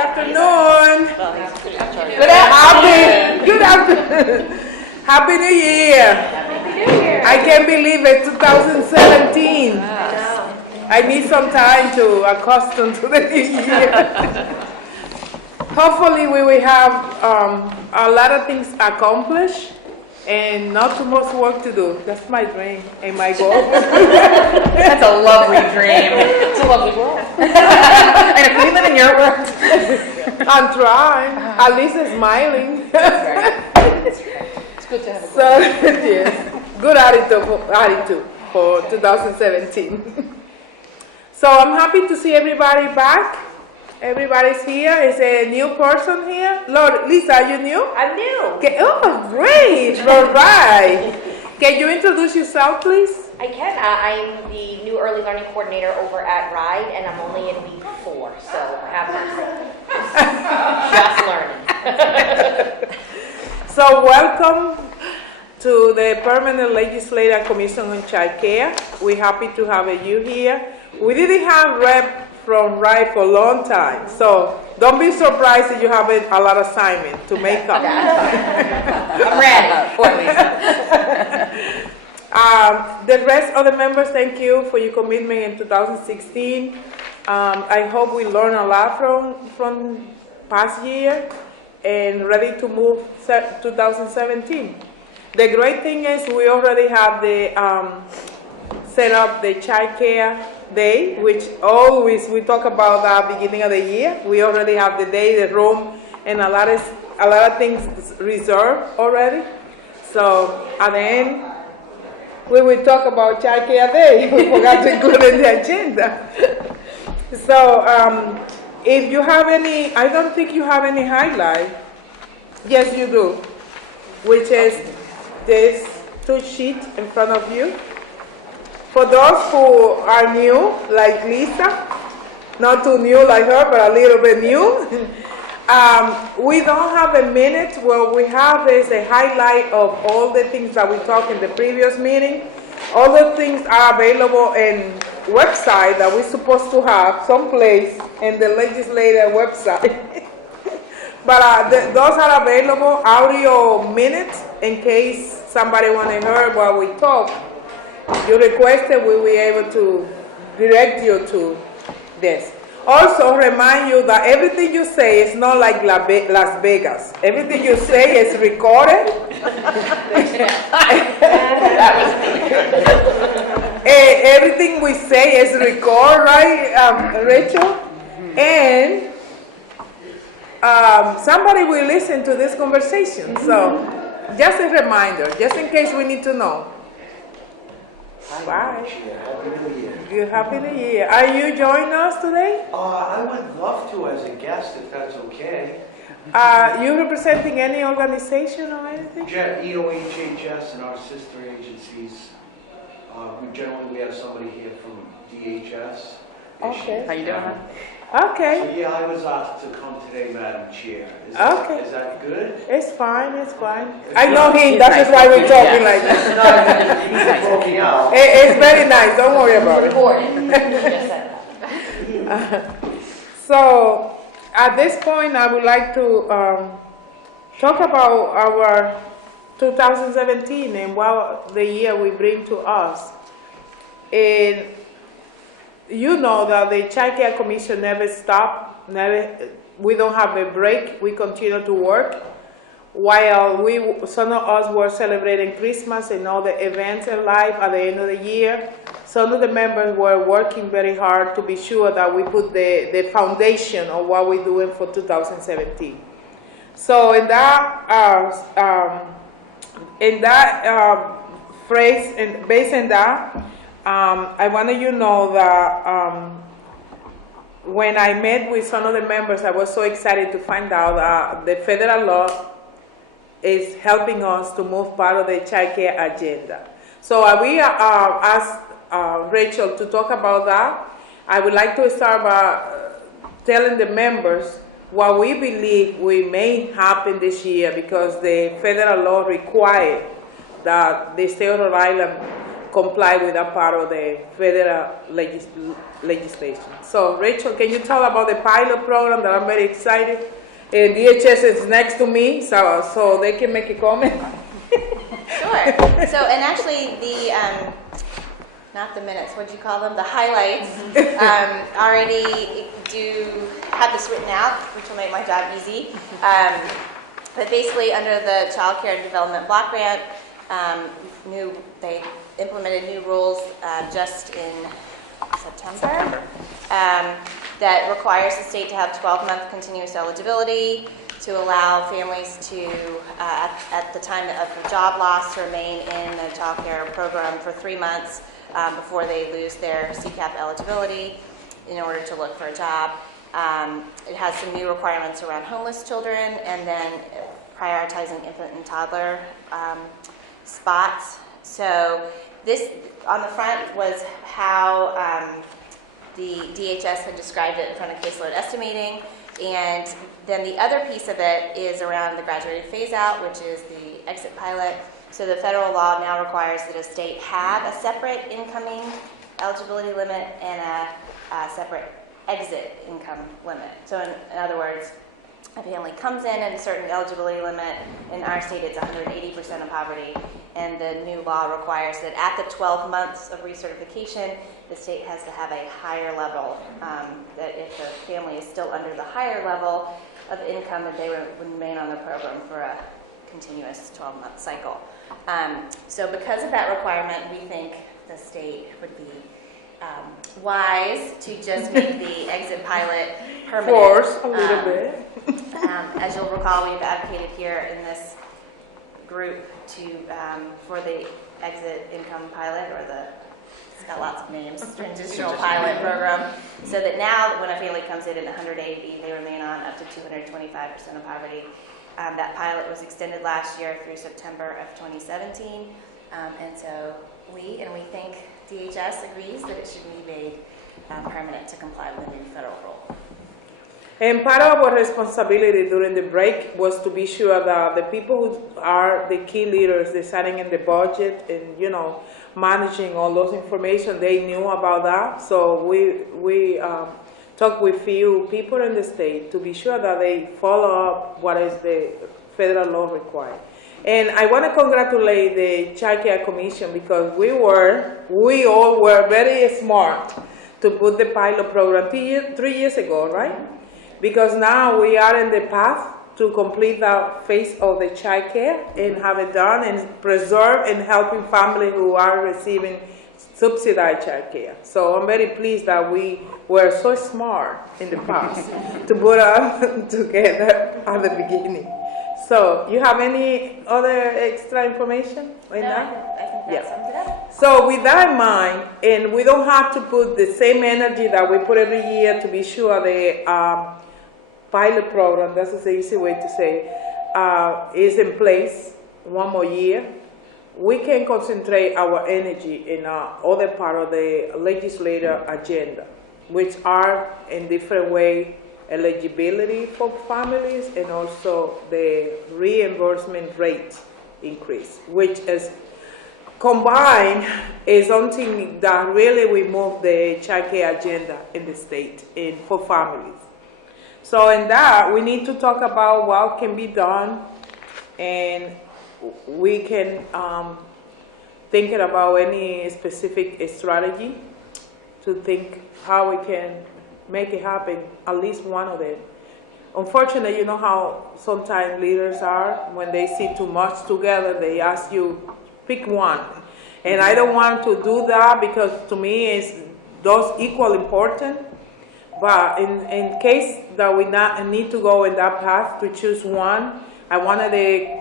afternoon. Good afternoon. Happy New Year. I can't believe it, 2017. I need some time to accustom to the new year. Hopefully we will have a lot of things accomplished and not too much work to do. That's my dream and my goal. That's a lovely dream. It's a lovely world. And if we live in your world. I'm trying. At least smiling. It's good to have a goal. So, yes, good attitude for 2017. So I'm happy to see everybody back. Everybody's here. Is a new person here? Lord, Lisa, are you new? I'm new. Okay. Oh, great. All right. Can you introduce yourself, please? I can. I'm the new early learning coordinator over at RIDE, and I'm only in week 4, so have mercy. Just learning. So welcome to the Permanent Legislative Commission on Child Care. We're happy to have you here. We didn't have rep from RIDE for a long time, so don't be surprised if you have a lot of assignment to make up. I'm ready. The rest of the members, thank you for your commitment in 2016. I hope we learn a lot from past year and ready to move 2017. The great thing is we already have the set up the Child Care Day, which always we talk about at the beginning of the year. We already have the day, the room, and a lot of things reserved already. So at the end, we will talk about Child Care Day. We forgot to include it in the agenda. So if you have any, I don't think you have any highlight. Yes, you do, which is this 2 sheet in front of you. For those who are new, like Lisa, not too new like her, but a little bit new, we don't have a minute. What we have is a highlight of all the things that we talked in the previous meeting. All the things are available in website that we're supposed to have someplace in the legislative website. But those are available, audio minutes, in case somebody want to hear what we talk. You requested, we will be able to direct you to this. Also, remind you that everything you say is not like Las Vegas. Everything you say is recorded. Everything we say is recorded, right, Rachel? And somebody will listen to this conversation. So, just a reminder, just in case we need to know. Bye. Happy New Year. Good Happy New Year. Are you joining us today? I would love to as a guest, if that's okay. You representing any organization or anything? EOHHS and our sister agencies. We have somebody here from DHS. Okay. How you doing? Okay. So yeah, I was asked to come today, Madam Chair. Is that good? It's fine, it's fine. I know him, that is why we're talking like that. It's very nice, don't worry about it. So, at this point, I would like to talk about our 2017 and what the year will bring to us. And you know that the Child Care Commission never stopped. We don't have a break. We continue to work. While some of us were celebrating Christmas and all the events in life at the end of the year, some of the members were working very hard to be sure that we put the foundation of what we're doing for 2017. So in that phrase, and based on that, I wanted you to know that when I met with some of the members, I was so excited to find out that the federal law is helping us to move part of the child care agenda. So we asked Rachel to talk about that. I would like to start by telling the members what we believe may happen this year, because the federal law required that the state of Rhode Island comply with that part of the federal legislation. So Rachel, can you tell about the pilot program that I'm very excited? And DHS is next to me, so they can make a comment. Sure. So, and actually not the minutes, what do you call them? The highlights already do have this written out, which will make my job easy. But basically, under the Child Care and Development Block Grant, they implemented new rules just in September that requires the state to have 12-month continuous eligibility to allow families to, at the time of the job loss, to remain in the child care program for 3 months before they lose their CCAP eligibility in order to look for a job. It has some new requirements around homeless children, and then prioritizing infant and toddler spots. So this on the front was how the DHS had described it in front of caseload estimating, and then the other piece of it is around the graduated phase out, which is the exit pilot. So the federal law now requires that a state have a separate incoming eligibility limit and a separate exit income limit. So in other words, a family comes in at a certain eligibility limit. In our state, it's 180% of poverty. And the new law requires that at the 12 months of recertification, the state has to have a higher level. That if the family is still under the higher level of income, that they would remain on the program for a continuous 12-month cycle. So because of that requirement, we think the state would be wise to just make the exit pilot permanent. Force a little bit. As you'll recall, we've advocated here in this group for the exit income pilot, or it's got lots of names, transitional pilot program, so that now when a family comes in at 180, they remain on up to 225% of poverty. That pilot was extended last year through September of 2017, and so we think DHS agrees that it should be made permanent to comply with the new federal rule. And part of our responsibility during the break was to be sure that the people who are the key leaders deciding in the budget and, managing all those information, they knew about that. So we talked with few people in the state to be sure that they follow up what is the federal law required. And I want to congratulate the Child Care Commission because we all were very smart to put the pilot program 3 years ago, right? Because now we are in the path to complete that phase of the child care and have it done and preserve and helping families who are receiving subsidized child care. So I'm very pleased that we were so smart in the past to put them together at the beginning. So you have any other extra information? No, I think that sums it up. So with that in mind, and we don't have to put the same energy that we put every year to be sure the pilot program, that's the easy way to say, is in place one more year. We can concentrate our energy in other part of the legislative agenda, which are in different way eligibility for families and also the reimbursement rate increase, which is combined is something that really will move the child care agenda in the state and for families. So in that, we need to talk about what can be done, and we can think about any specific strategy to think how we can make it happen, at least one of them. Unfortunately, you know how sometimes leaders are, when they see too much together, they ask you, pick one. And I don't want to do that because to me, it's those equal important. But in case that we need to go in that path to choose one, I wanted the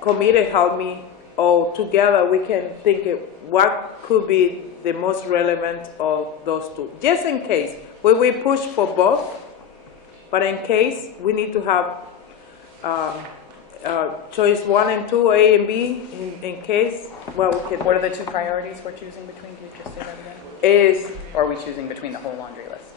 committee help me, or together we can think what could be the most relevant of those two. Just in case, we push for both, but in case we need to have choice 1 and 2, A and B, in case, well, we can. What are the two priorities we're choosing between? Can you just say that again? Or are we choosing between the whole laundry list?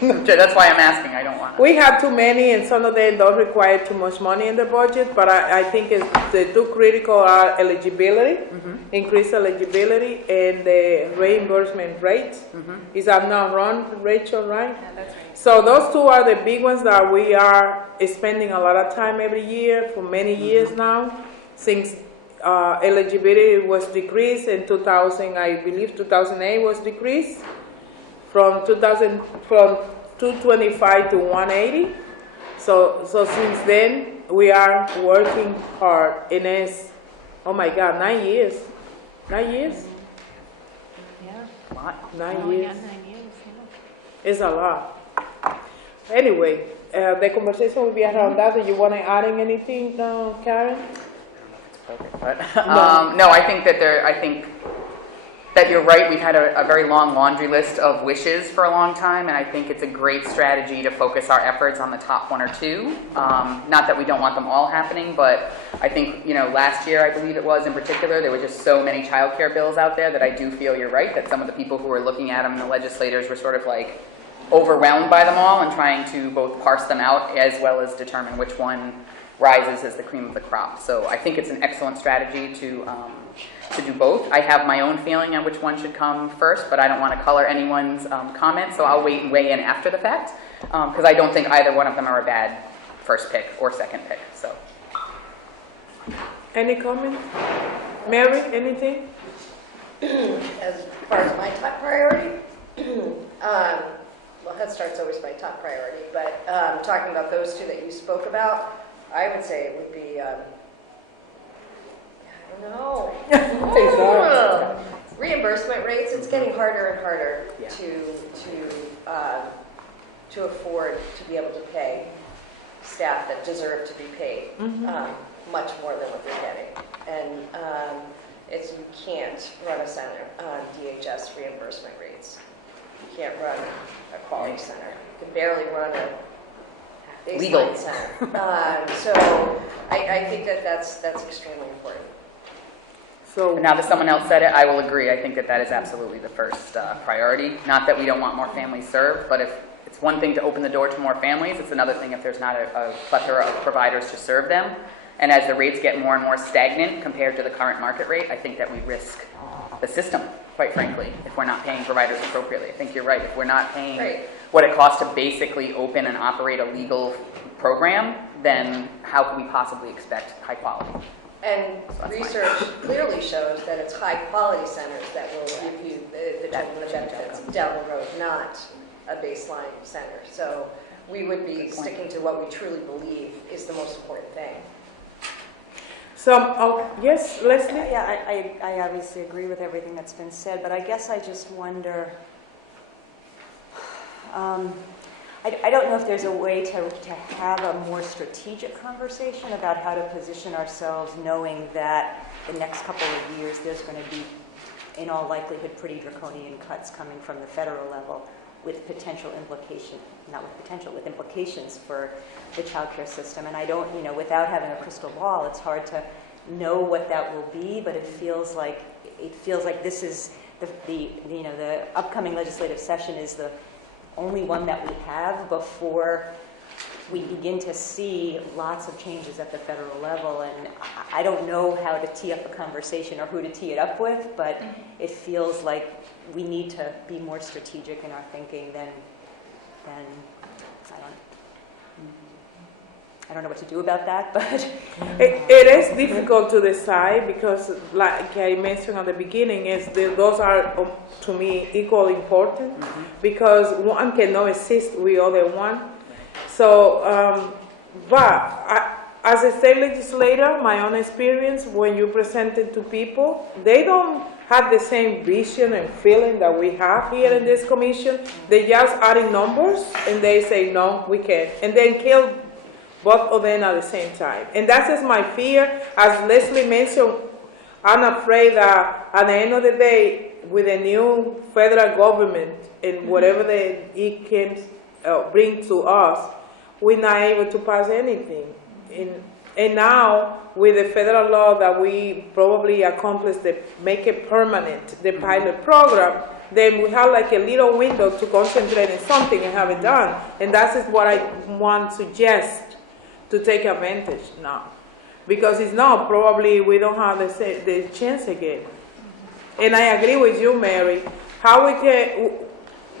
That's why I'm asking, I don't want to. We have too many, and some of them don't require too much money in the budget, but I think the two critical are eligibility, increased eligibility, and the reimbursement rates. Is that not wrong, Rachel, right? Yeah, that's right. So those two are the big ones that we are spending a lot of time every year for many years now, since eligibility was decreased in 2000, I believe 2008 was decreased from 225 to 180. So since then we are working hard, and it's, oh my God, 9 years. 9 years? Yeah, a lot. 9 years. It's a lot. Anyway, the conversation will be around that. Do you want to add in anything, Karen? But, no, I think that you're right. We've had a very long laundry list of wishes for a long time, and I think it's a great strategy to focus our efforts on the top one or two. Not that we don't want them all happening, but I think, last year, I believe it was in particular, there were just so many childcare bills out there that I do feel you're right, that some of the people who were looking at them, the legislators, were sort of like overwhelmed by them all and trying to both parse them out as well as determine which one rises as the cream of the crop. So I think it's an excellent strategy to do both. I have my own feeling on which one should come first, but I don't want to color anyone's comments, so I'll wait and weigh in after the fact, because I don't think either one of them are a bad first pick or second pick. So, Any comment? Mary, anything? As far as my top priority, well, Head Start's always my top priority, but talking about those two that you spoke about, I would say it would be, I don't know. Reimbursement rates, it's getting harder and harder to afford to be able to pay staff that deserve to be paid much more than what they're getting. And you can't run a center on DHS reimbursement rates. You can't run a quality center. You can barely run a legal baseline center. So I think that's extremely important. So now that someone else said it, I will agree. I think that is absolutely the first priority. Not that we don't want more families served, but if it's one thing to open the door to more families, it's another thing if there's not a plethora of providers to serve them. And as the rates get more and more stagnant compared to the current market rate, I think that we risk the system, quite frankly, if we're not paying providers appropriately. I think you're right. If we're not paying what it costs to basically open and operate a legal program, then how can we possibly expect high quality? And research clearly shows that it's high-quality centers that will give you the children the benefits down the road, not a baseline center. So we would be sticking to what we truly believe is the most important thing. So, yes, Leslie? Yeah, I obviously agree with everything that's been said, but I guess I just wonder, I don't know if there's a way to have a more strategic conversation about how to position ourselves, knowing that the next couple of years there's going to be, in all likelihood, pretty draconian cuts coming from the federal level with potential implication, not with potential, with implications for the childcare system. And I don't, without having a crystal ball, it's hard to know what that will be, but it feels like this is the upcoming legislative session is the only one that we have before we begin to see lots of changes at the federal level. And I don't know how to tee up a conversation or who to tee it up with, but it feels like we need to be more strategic in our thinking than I don't know what to do about that, but It is difficult to decide because, like I mentioned at the beginning, those are, to me, equally important because one cannot exist without the other one. So, as a state legislator, my own experience, when you present it to people, they don't have the same vision and feeling that we have here in this commission. They just adding numbers and they say, no, we can't. And then kill both of them at the same time. And that is my fear. As Leslie mentioned, I'm afraid that at the end of the day, with the new federal government and whatever it can bring to us, we're not able to pass anything. And now, with the federal law that we probably accomplished, make it permanent, the pilot program, then we have like a little window to concentrate on something and have it done. And that is what I want to suggest to take advantage now. Because it's not, probably we don't have the chance again. And I agree with you, Mary. How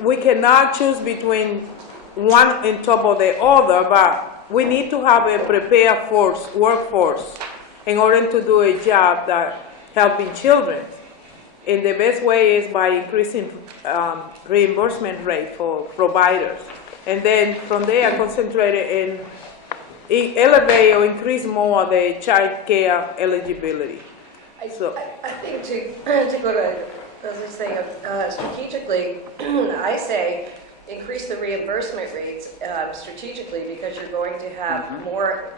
we cannot choose between one on top of the other, but we need to have a prepared workforce in order to do a job that helping children. And the best way is by increasing reimbursement rate for providers. And then from there, concentrate in elevate or increase more the child care eligibility. I think to go to this thing of strategically, I say increase the reimbursement rates strategically, because you're going to have more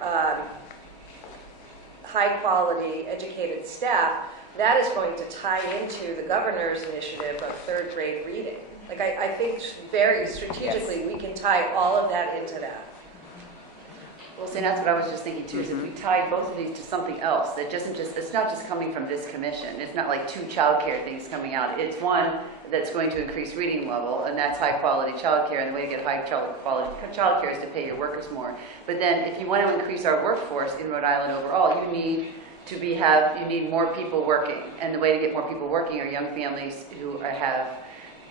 high-quality, educated staff. That is going to tie into the governor's initiative of third grade reading. Like I think very strategically we can tie all of that into that. Well, see, that's what I was just thinking too, is if we tied both of these to something else, that it's not just coming from this commission. It's not like two childcare things coming out. It's one that's going to increase reading level, and that's high quality childcare, and the way to get high quality childcare is to pay your workers more. But then if you want to increase our workforce in Rhode Island overall, you need you need more people working. And the way to get more people working are young families who have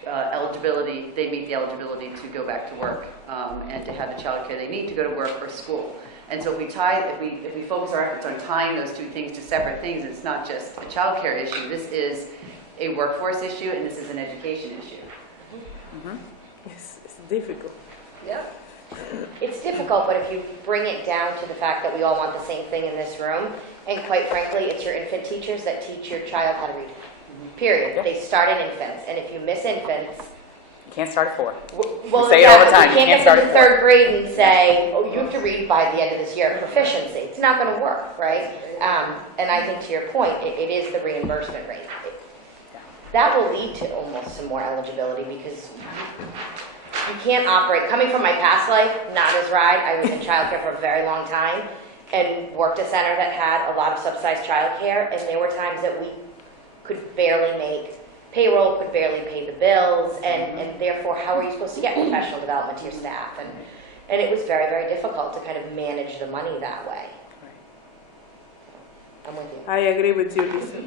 eligibility, they meet the eligibility to go back to work and to have the child care they need to go to work or school. And so if we focus our efforts on tying those two things to separate things, it's not just a child care issue. This is a workforce issue, and this is an education issue. It's difficult. Yep. It's difficult, but if you bring it down to the fact that we all want the same thing in this room, and quite frankly, it's your infant teachers that teach your child how to read. Period. They start in infants, and if you miss infants, You can't start at 4. well, We say it all the time, you you can't can't get start to the at 4. third grade and say, oh, you have to read by the end of this year at proficiency. It's not going to work, right? And I think to your point, it is the reimbursement rate. That will lead to almost some more eligibility, because you can't operate. Coming from my past life, not as RIDE, I was in childcare for a very long time and worked a center that had a lot of subsidized childcare, and there were times that we could barely make payroll, could barely pay the bills, and therefore, how are you supposed to get professional development to your staff? And it was very, very difficult to kind of manage the money that way. I'm with you. I agree with you, Lisa.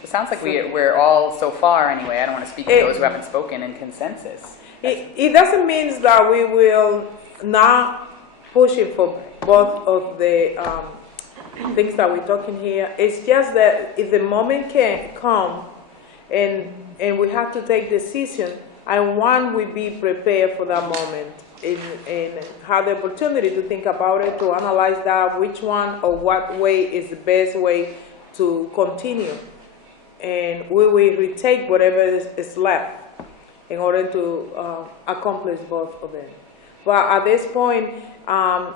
It sounds like we're all, so far anyway, I don't want to speak for those who haven't spoken, in consensus. It doesn't mean that we will not push it for both of the things that we're talking here. It's just that if the moment can come and we have to take decision, I want we be prepared for that moment and have the opportunity to think about it, to analyze that, which one or what way is the best way to continue. And we will retake whatever is left in order to accomplish both of them. But at this point, I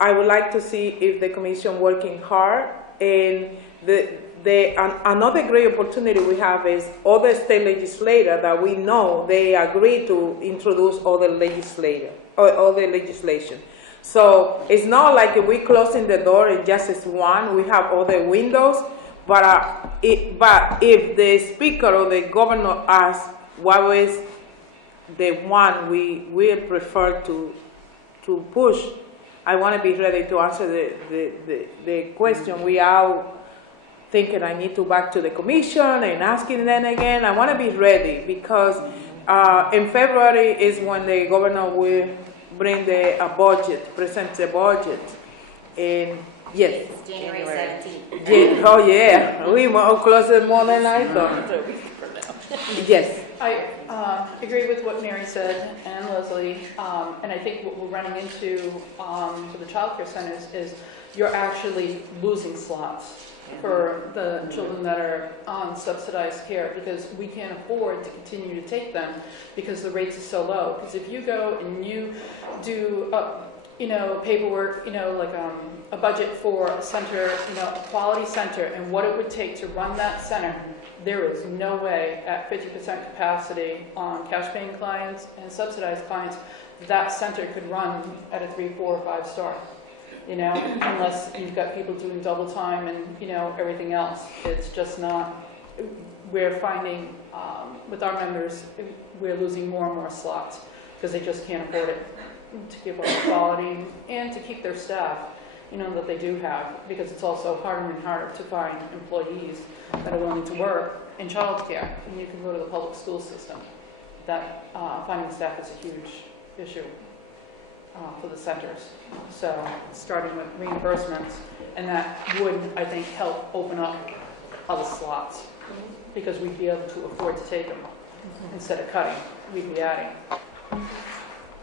would like to see if the Commission working hard, and another great opportunity we have is other state legislators that we know they agree to introduce other legislation. So it's not like we're closing the door and just is one. We have other windows. But if the speaker or the governor asks what is the one we will prefer to push, I want to be ready to answer the question without thinking I need to back to the commission and asking them again. I want to be ready, because in February is when the governor will bring present the budget. And yes. It's January 17th. Oh yeah, we more closer more than I thought. Yes. I agree with what Mary said and Leslie, and I think what we're running into for the childcare centers is you're actually losing slots for the children that are on subsidized care, because we can't afford to continue to take them because the rates are so low. Because if you go and you do paperwork, like a budget for a center, a quality center, and what it would take to run that center, there is no way at 50% capacity on cash paying clients and subsidized clients that center could run at a 3, 4, or 5 star, unless you've got people doing double time and, everything else. It's just not, we're finding with our members, we're losing more and more slots because they just can't afford it to give up quality and to keep their staff, that they do have, because it's also harder and harder to find employees that are willing to work in childcare. And you can go to the public school system. That finding staff is a huge issue for the centers. So starting with reimbursements, and that would, I think, help open up other slots because we'd be able to afford to take them instead of cutting. We'd be adding.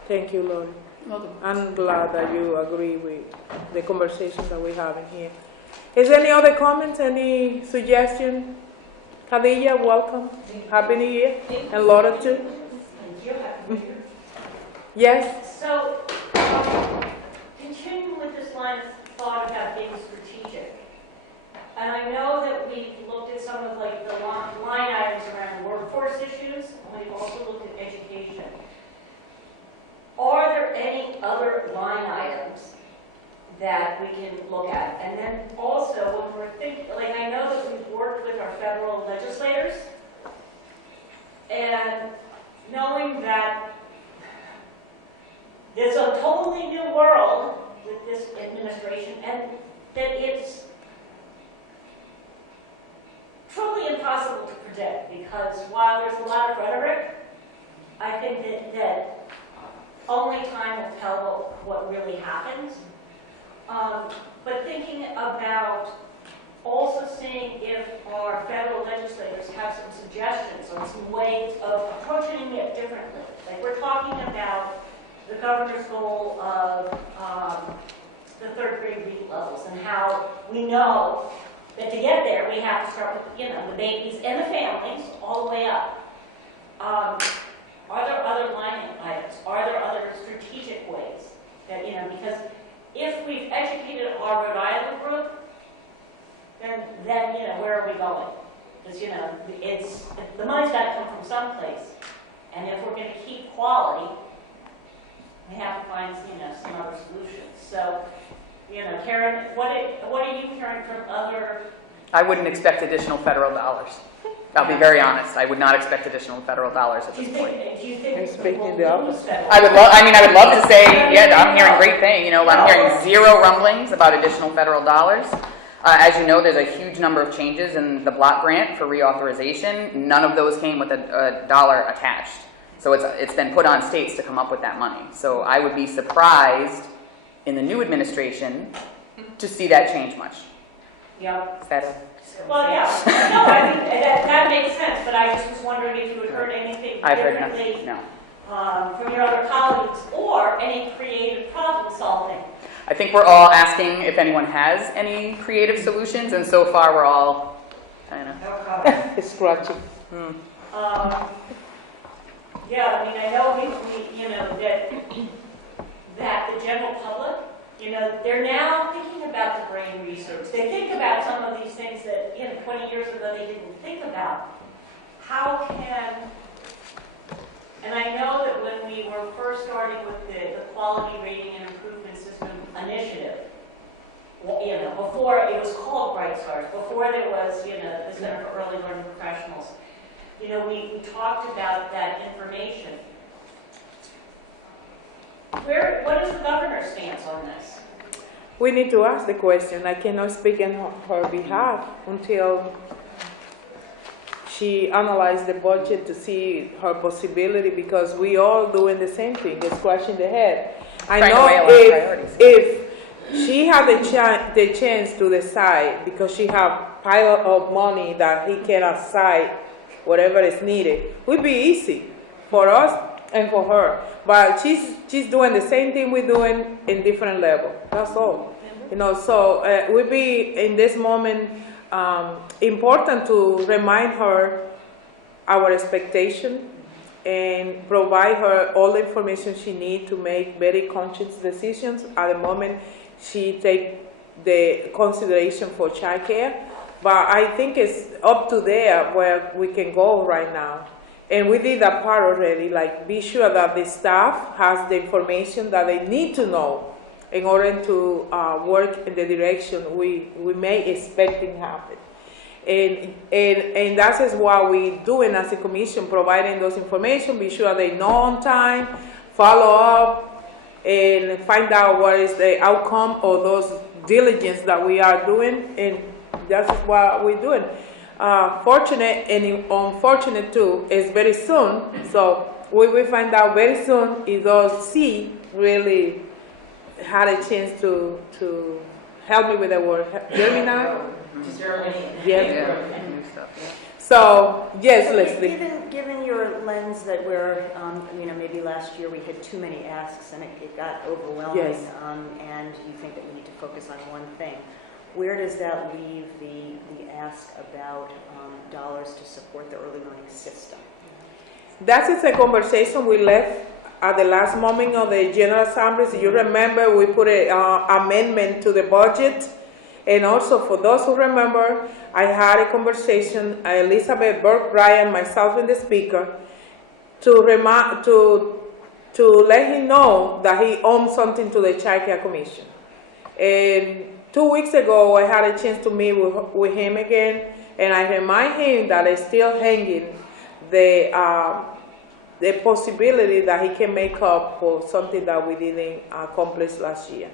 Thank you, Lori. Welcome. I'm glad that you agree with the conversation that we're having here. Is there any other comments, any suggestion? Khadija, welcome. Happy New Year. And Laura too. Thank you. Happy New Year. Yes? So, continuing with this line of thought about being strategic, and I know that we've looked at some of like the line items around the workforce issues, and we've also looked at education. Are there any other line items that we can look at? And then also, when we're thinking, like I know that we've worked with our federal legislators, and knowing that there's a totally new world with this administration, and that it's truly impossible to predict, because while there's a lot of rhetoric, I think that only time will tell what really happens. But thinking about also seeing if our federal legislators have some suggestions on some ways of approaching it differently. Like we're talking about the governor's goal of the third grade reading levels, and how we know that to get there we have to start with the babies and the families all the way up. Are there other line items? Are there other strategic ways that, because if we've educated our Rhode Island group, then where are we going? Because, the money's got to come from someplace. And if we're going to keep quality, we have to find, some other solutions. So, Karen, what are you hearing from other? I wouldn't expect additional federal dollars. I'll be very honest. I would not expect additional federal dollars at this point. Do you think I'm speaking we'll the lose opposite. federal? I would love to say, yeah, I'm hearing great thing. I'm hearing zero rumblings about additional federal dollars. As you know, there's a huge number of changes in the block grant for reauthorization. None of those came with a dollar attached. So it's been put on states to come up with that money. So I would be surprised in the new administration to see that change much. Yep. Is that Well, yeah. No, I think that makes sense, but I just was wondering if you had heard anything I've heard differently nothing, no. From your other colleagues, or any creative problem solving. I think we're all asking if anyone has any creative solutions, and so far we're all kind of Scratching. Yeah, I know that the general public, they're now thinking about the brain research. They think about some of these things that, 20 years ago they didn't think about. How can, and I know that when we were first starting with the Quality Rating and Improvement System Initiative, before it was called Bright Stars, before there was, the Center for Early Learning Professionals, we talked about that information. What is the governor's stance on this? We need to ask the question. I cannot speak on her behalf until she analyzed the budget to see her possibility, because we all doing the same thing, scratching the head. I Trying to know weigh a lot of priorities. if she had the chance to decide, because she have pile of money that he can assign whatever is needed, would be easy for us and for her. But she's doing the same thing we're doing in different level. That's all. So it would be in this moment important to remind her our expectation and provide her all the information she needs to make very conscious decisions at the moment she take the consideration for childcare. But I think it's up to there where we can go right now. And we did that part already, like be sure that the staff has the information that they need to know in order to work in the direction we may expect to happen. And that is what we doing as a commission, providing those information, be sure they know on time, follow up, and find out what is the outcome of those diligence that we are doing, and that's what we're doing. Fortunate and unfortunate too is very soon, so we will find out very soon if those C really had a chance to help me with the word. Hear me now? Yes. Yeah, new stuff, yeah. So, yes, Leslie. Given your lens that we're, maybe last year we had too many asks and it got overwhelming, Yes. And you think that we need to focus on one thing, where does that leave the ask about dollars to support the early learning system? That is a conversation we left at the last moment of the General Assembly. So you remember we put an amendment to the budget. And also for those who remember, I had a conversation, Elizabeth Burke Bryan, myself and the speaker, to let him know that he owns something to the Child Care Commission. And 2 weeks ago, I had a chance to meet with him again, and I remind him that it's still hanging the possibility that he can make up for something that we didn't accomplish last year.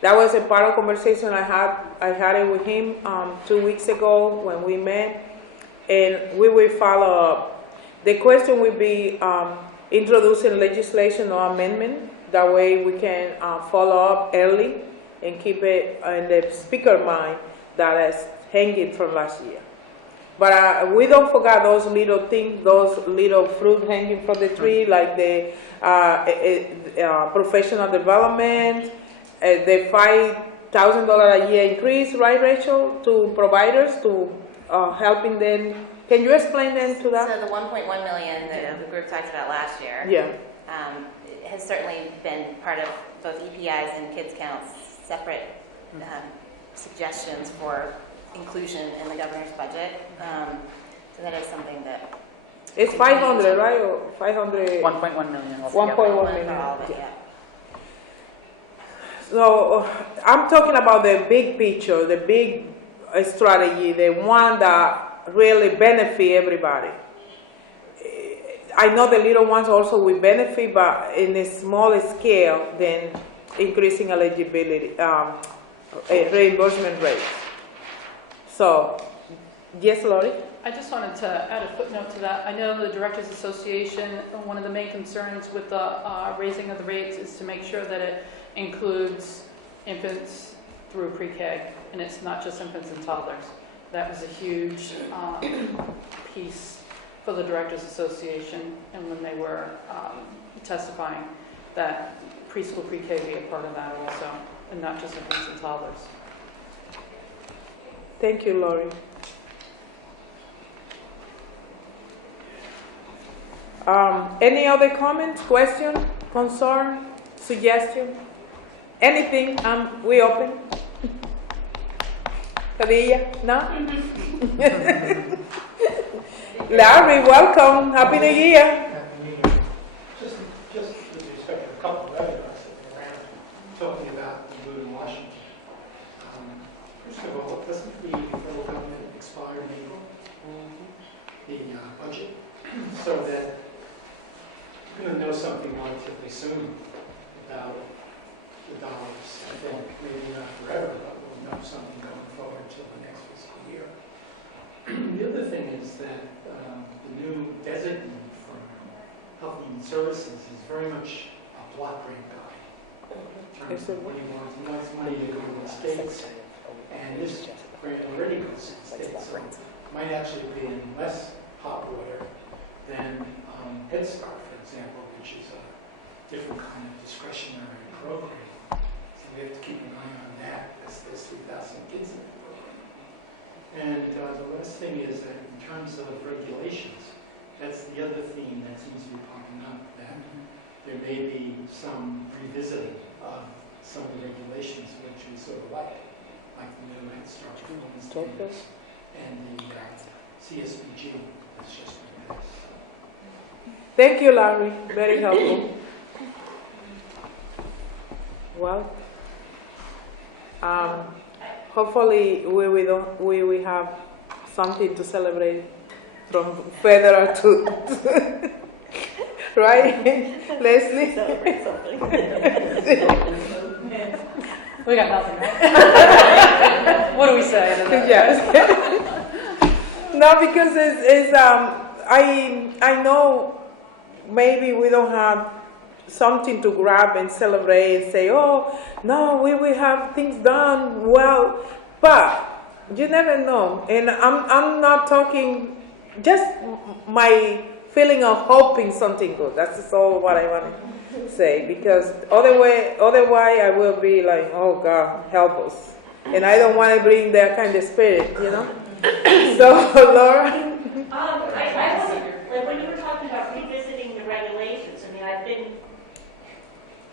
That was a part of conversation I had it with him 2 weeks ago when we met, and we will follow up. The question will be introducing legislation or amendment. That way we can follow up early and keep it in the speaker's mind that is hanging from last year. But we don't forget those little things, those little fruit hanging from the tree, like the professional development, the $5,000 a year increase, right, Rachel, to providers, to helping them. Can you explain them to that? So the 1.1 million that the group talked about last year Yeah. has certainly been part of both EPI's and Kids Count's separate suggestions for inclusion in the governor's budget. So that is something that... It's 500, right? Or 500? 1.1 million. 1.1 million. For all of it, yeah. So I'm talking about the big picture, the big strategy, the one that really benefit everybody. I know the little ones also will benefit, but in a smaller scale than increasing eligibility, reimbursement rates. So, yes, Lori? I just wanted to add a footnote to that. I know the Directors Association, one of the main concerns with the raising of the rates is to make sure that it includes infants through pre-K, and it's not just infants and toddlers. That was a huge piece for the Directors Association, and when they were testifying, that preschool pre-K be a part of that also, and not just infants and toddlers. Thank you, Lori. Any other comments, question, concern, suggestion? Anything? We open. Padilla? No? Larry, welcome. Happy New Year. Just with respect to a couple of webinars that were around talking about the mood in Washington. First of all, doesn't the federal government expire in April? The budget, so that we're going to know something relatively soon about the dollars. I think maybe not forever, but we'll know something going forward until the next fiscal year. The other thing is that the new designee for Health and Human Services is very much a block grant guy. In terms of what he wants. He wants money to go to the states, and this grant already goes to the states, so it might actually be in less hot water than Head Start, for example, which is a different kind of discretionary program. So we have to keep an eye on that, because there's 3,000 kids in the program. And the last thing is that in terms of regulations, that's the other theme that seems to be popping up, that there may be some revisiting of some of the regulations which we sort of like the new Head Start performance standards and the CSBG that's just been passed. Thank you, Larry. Very helpful. Well, hopefully we will have something to celebrate from federal to right, Leslie? Celebrate something. We got nothing, right? What do we say to that? Yes. No, because I know maybe we don't have something to grab and celebrate and say, oh, no, we will have things done well, but you never know. And I'm not talking, just my feeling of hoping something good. That's all what I want to say, because otherwise I will be like, oh God, help us. And I don't want to bring that kind of spirit, you know? So, Laura? I wasn't, like, when you were talking about revisiting the regulations, I mean, I've been,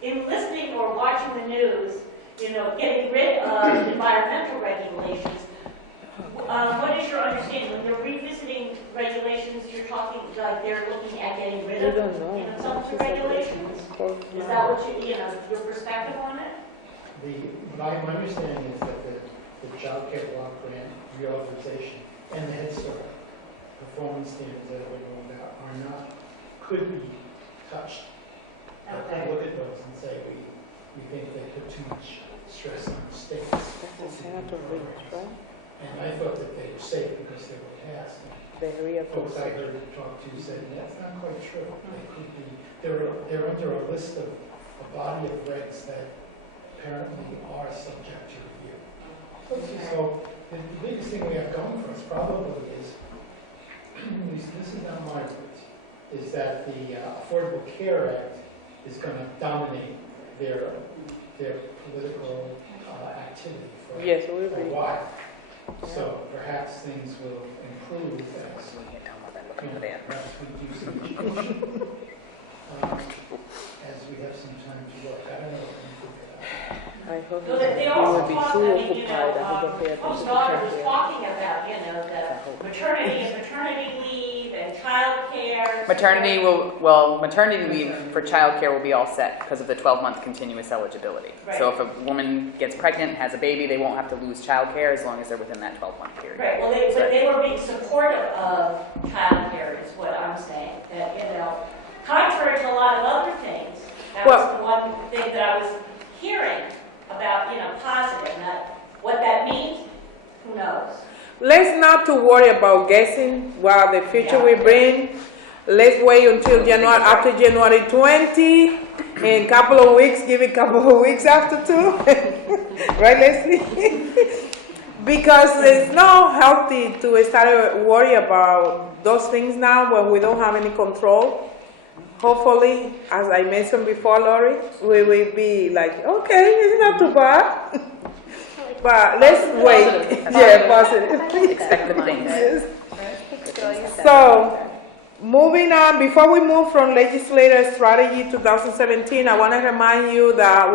in listening or watching the news, you know, getting rid of environmental regulations. What is your understanding? When you're revisiting regulations, you're talking, like, they're looking at getting rid of, you know, some of the regulations? Is that what you know, your perspective on it? My understanding is that the child care block grant reauthorization and the Head Start performance standards that we're going about are not, could be touched. I look at those and say we think they put too much stress on the states. And I thought that they were safe because they were passed. Folks I heard talk to said that's not quite true. They could be. They're under a list of a body of regs that apparently are subject to review. So the biggest thing we have going for us probably is, this is not my words, is that the Affordable Care Act is going to dominate their political activity for a while. So perhaps things will improve as perhaps we do some education, as we have some time to work. I don't know what you think of that. I hope So that they also will be talk, too I mean, you occupied. I know, hope they pay Coast attention Guard to was care. talking about, you know, the maternity and paternity leave and child care. Maternity leave for childcare will be all set because of the 12-month continuous eligibility. Right. So if a woman gets pregnant and has a baby, they won't have to lose childcare as long as they're within that 12-month period. Right, well, but they were being supportive of child care is what I'm saying. That, you know, contrary to a lot of other things, that was the one thing that I was hearing about, you know, positive. That what that means, who knows? Let's not to worry about guessing what the future will bring. Let's wait until January, after January 20, in a couple of weeks, give it a couple of weeks after too. Right, Leslie? Because it's not healthy to start worry about those things now when we don't have any control. Hopefully, as I mentioned before, Lori, we will be like, okay, it's not too bad. But let's wait. Yeah, positive. Expect the things. Yes. So, moving on, before we move from Legislative Strategy 2017, I want to remind you that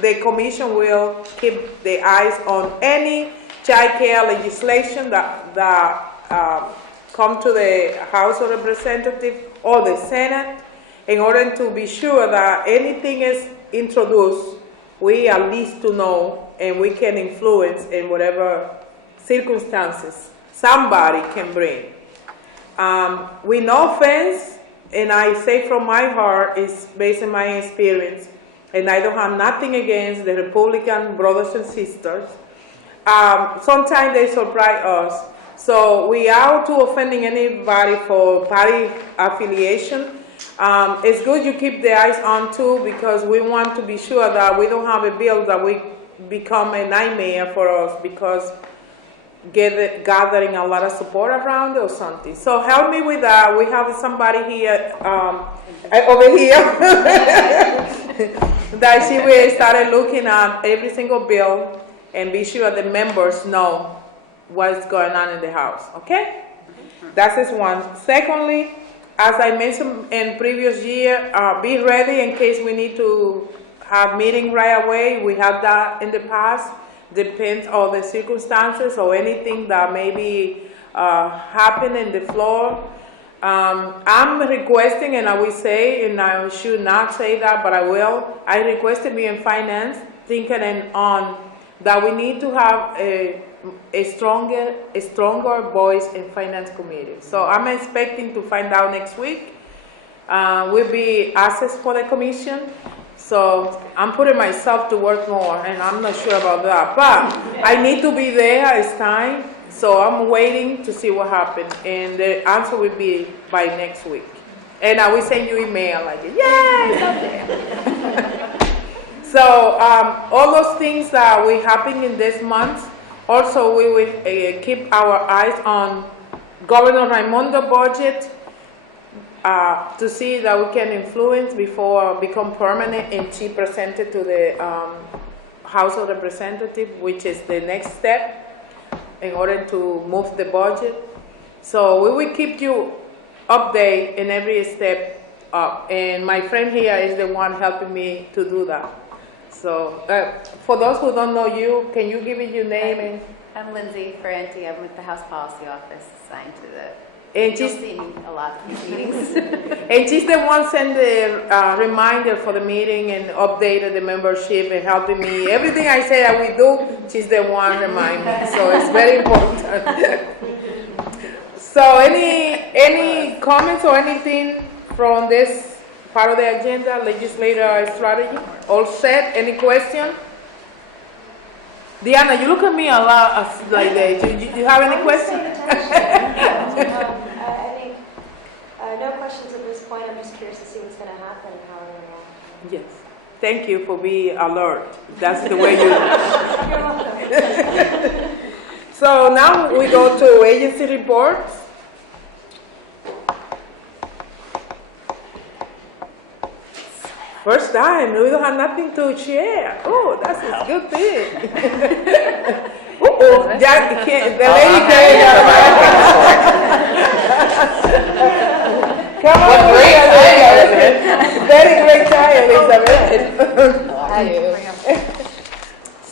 the Commission will keep the eyes on any child care legislation that come to the House of Representatives or the Senate in order to be sure that anything is introduced, we at least to know and we can influence in whatever circumstances somebody can bring. With no offense, and I say from my heart, it's based on my experience, and I don't have nothing against the Republican brothers and sisters. Sometimes they surprise us. So we are to offending anybody for party affiliation. It's good you keep the eyes on too, because we want to be sure that we don't have a bill that we become a nightmare for us because gathering a lot of support around or something. So help me with that. We have somebody here, over here, that she will start looking at every single bill and be sure the members know what's going on in the House, okay? That is one. Secondly, as I mentioned in previous year, be ready in case we need to have meeting right away. We have that in the past. Depends on the circumstances or anything that maybe happen in the floor. I'm requesting, and I will say, and I should not say that, but I will. I requested me in finance, thinking on that we need to have a a stronger voice in finance committee. So I'm expecting to find out next week. Will be access for the commission. So I'm putting myself to work more, and I'm not sure about that. But I need to be there. It's time. So I'm waiting to see what happens, and the answer will be by next week. And I will send you email like, yay, it's up there. So all those things that will happen in this month. Also, we will keep our eyes on Governor Raimondo budget to see that we can influence before become permanent, and she presented to the House of Representatives, which is the next step in order to move the budget. So we will keep you updated in every step up. And my friend here is the one helping me to do that. So for those who don't know you, can you give me your name? And I'm Lindsay Ferranti. I'm with the House Policy Office, assigned to the. And You'll see me a lot in these meetings. And she's the one send the reminder for the meeting and updated the membership and helping me. Everything I say I will do, she's the one remind me. So it's very important. So any comments or anything from this part of the agenda, legislative strategy? All set? Any question? Diana, you look at me a lot like that. Do you have any question? I think no questions at this point. I'm just curious to see what's going to happen and how everyone will. Yes. Thank you for being alert. That's the way you. You're welcome. So now we go to agency reports. First time, we don't have nothing to share. Oh, that's a good thing. The lady came. Come on, What great time, Elizabeth. Very great time, Elizabeth.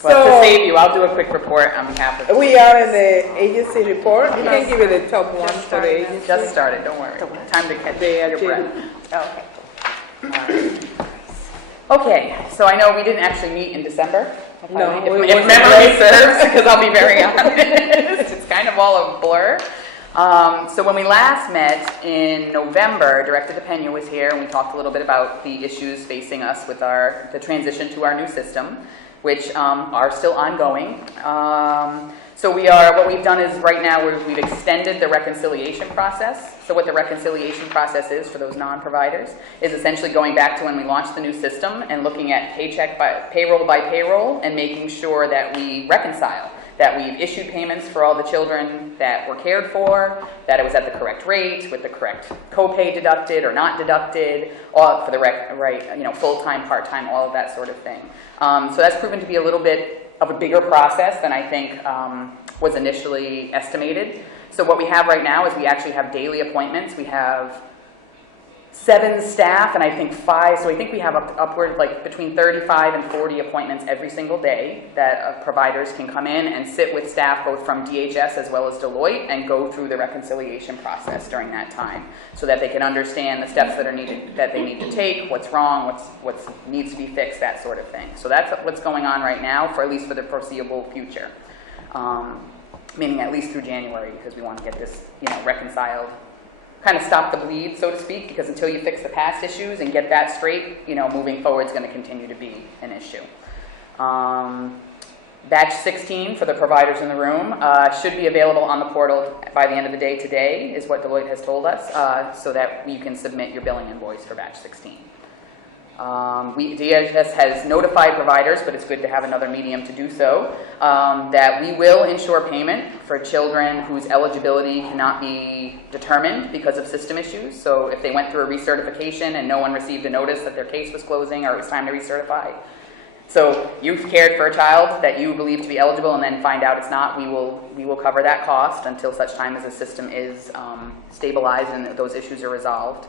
But to save you, I'll do a quick report on behalf of. We are in the agency report. You can give it the top one for the agency. Just started, don't worry. Time to catch your breath. Okay. Okay, so I know we didn't actually meet in December. No, If we memory wasn't. serves, because I'll be very honest, it's kind of all a blur. So when we last met in November, Director DePena was here, and we talked a little bit about the issues facing us with the transition to our new system, which are still ongoing. So what we've done is right now we've extended the reconciliation process. So what the reconciliation process is for those non-providers is essentially going back to when we launched the new system and looking at payroll by payroll and making sure that we reconcile, that we've issued payments for all the children that were cared for, that it was at the correct rate, with the correct copay deducted or not deducted, all for the right, full-time, part-time, all of that sort of thing. So that's proven to be a little bit of a bigger process than I think was initially estimated. So what we have right now is we actually have daily appointments. We have 7 staff and I think 5, so I think we have upward between 35 and 40 appointments every single day that providers can come in and sit with staff both from DHS as well as Deloitte and go through the reconciliation process during that time so that they can understand the steps that they need to take, what's wrong, what needs to be fixed, that sort of thing. So that's what's going on right now, for at least for the foreseeable future. Meaning at least through January, because we want to get this, reconciled, kind of stop the bleed, so to speak, because until you fix the past issues and get that straight, moving forward is going to continue to be an issue. Batch 16 for the providers in the room should be available on the portal by the end of the day today, is what Deloitte has told us, so that you can submit your billing invoice for batch 16. DHS has notified providers, but it's good to have another medium to do so, that we will ensure payment for children whose eligibility cannot be determined because of system issues. So if they went through a recertification and no one received a notice that their case was closing or it was time to recertify. So you've cared for a child that you believe to be eligible and then find out it's not, we will cover that cost until such time as the system is stabilized and those issues are resolved.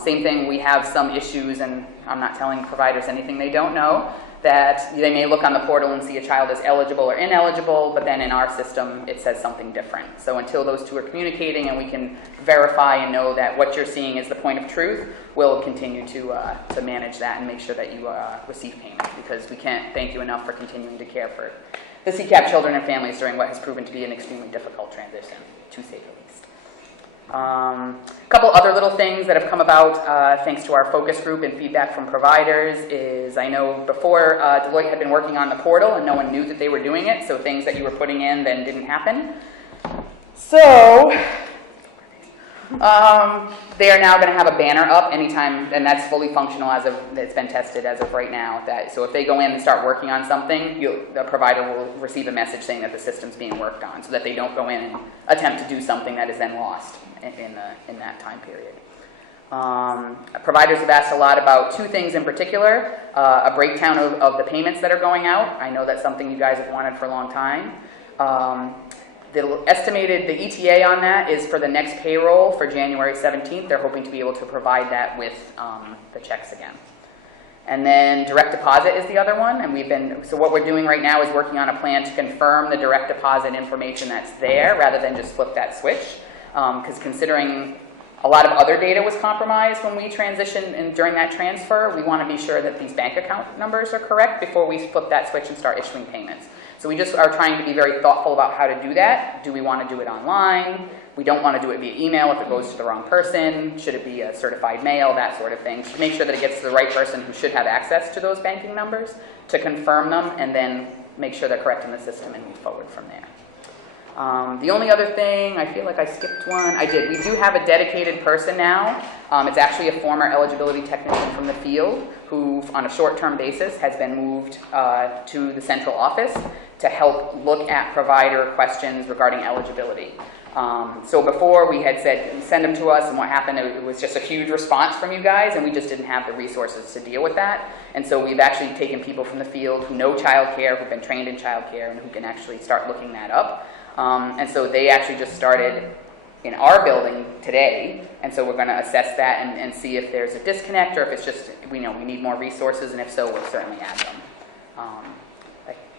Same thing, we have some issues, and I'm not telling providers anything they don't know, that they may look on the portal and see a child is eligible or ineligible, but then in our system it says something different. So until those two are communicating and we can verify and know that what you're seeing is the point of truth, we'll continue to manage that and make sure that you receive payment, because we can't thank you enough for continuing to care for the CCAP children and families during what has proven to be an extremely difficult transition, to say the least. A couple other little things that have come about thanks to our focus group and feedback from providers is, I know before Deloitte had been working on the portal and no one knew that they were doing it, so things that you were putting in then didn't happen. So they are now going to have a banner up anytime, and that's fully functional as of, it's been tested as of right now. So if they go in and start working on something, the provider will receive a message saying that the system's being worked on, so that they don't go in and attempt to do something that is then lost in that time period. Providers have asked a lot about two things in particular, a breakdown of the payments that are going out. I know that's something you guys have wanted for a long time. The ETA on that is for the next payroll for January 17th. They're hoping to be able to provide that with the checks again. And then direct deposit is the other one. And so what we're doing right now is working on a plan to confirm the direct deposit information that's there rather than just flip that switch. Because considering a lot of other data was compromised when we transitioned and during that transfer, we want to be sure that these bank account numbers are correct before we flip that switch and start issuing payments. So we just are trying to be very thoughtful about how to do that. Do we want to do it online? We don't want to do it via email if it goes to the wrong person. Should it be a certified mail? That sort of thing. To make sure that it gets to the right person who should have access to those banking numbers, to confirm them, and then make sure they're correct in the system and move forward from there. The only other thing, I feel like I skipped one. I did. We do have a dedicated person now. It's actually a former eligibility technician from the field who, on a short-term basis, has been moved to the central office to help look at provider questions regarding eligibility. So before we had said, send them to us, and what happened, it was just a huge response from you guys, and we just didn't have the resources to deal with that. And so we've actually taken people from the field who know childcare, who've been trained in childcare, and who can actually start looking that up. And so they actually just started in our building today, and so we're going to assess that and see if there's a disconnect or if it's just, we need more resources, and if so, we'll certainly add them.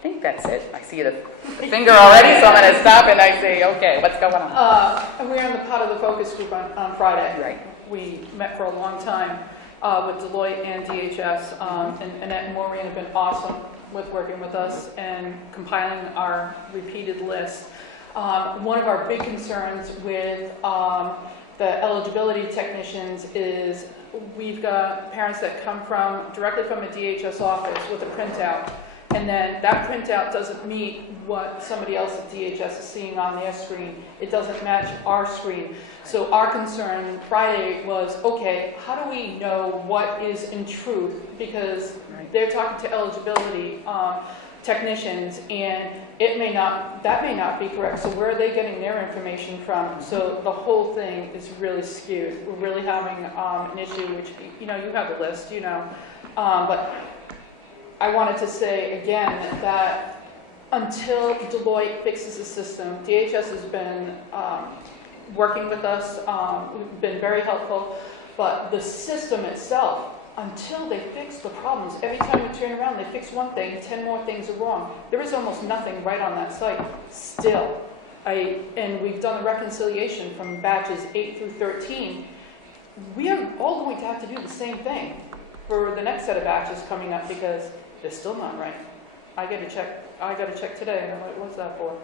I think that's it. I see the finger already, so I'm going to stop and I say, okay, what's going on? And we're in the part of the focus group on Friday. Right. We met for a long time with Deloitte and DHS, and Annette and Maureen have been awesome with working with us and compiling our repeated list. One of our big concerns with the eligibility technicians is we've got parents that come directly from a DHS office with a printout, and then that printout doesn't meet what somebody else at DHS is seeing on their screen. It doesn't match our screen. So our concern Friday was, okay, how do we know what is in truth? Because they're talking to eligibility technicians, and that may not be correct. So where are they getting their information from? So the whole thing is really skewed. We're really having an issue, which you have a list, but I wanted to say again that until Deloitte fixes the system, DHS has been working with us. We've been very helpful, but the system itself, until they fix the problems, every time we turn around, they fix one thing, 10 more things are wrong. There is almost nothing right on that site still. And we've done the reconciliation from batches 8 through 13. We are all going to have to do the same thing for the next set of batches coming up because they're still not right. I got to check today, and I'm like, what's that for?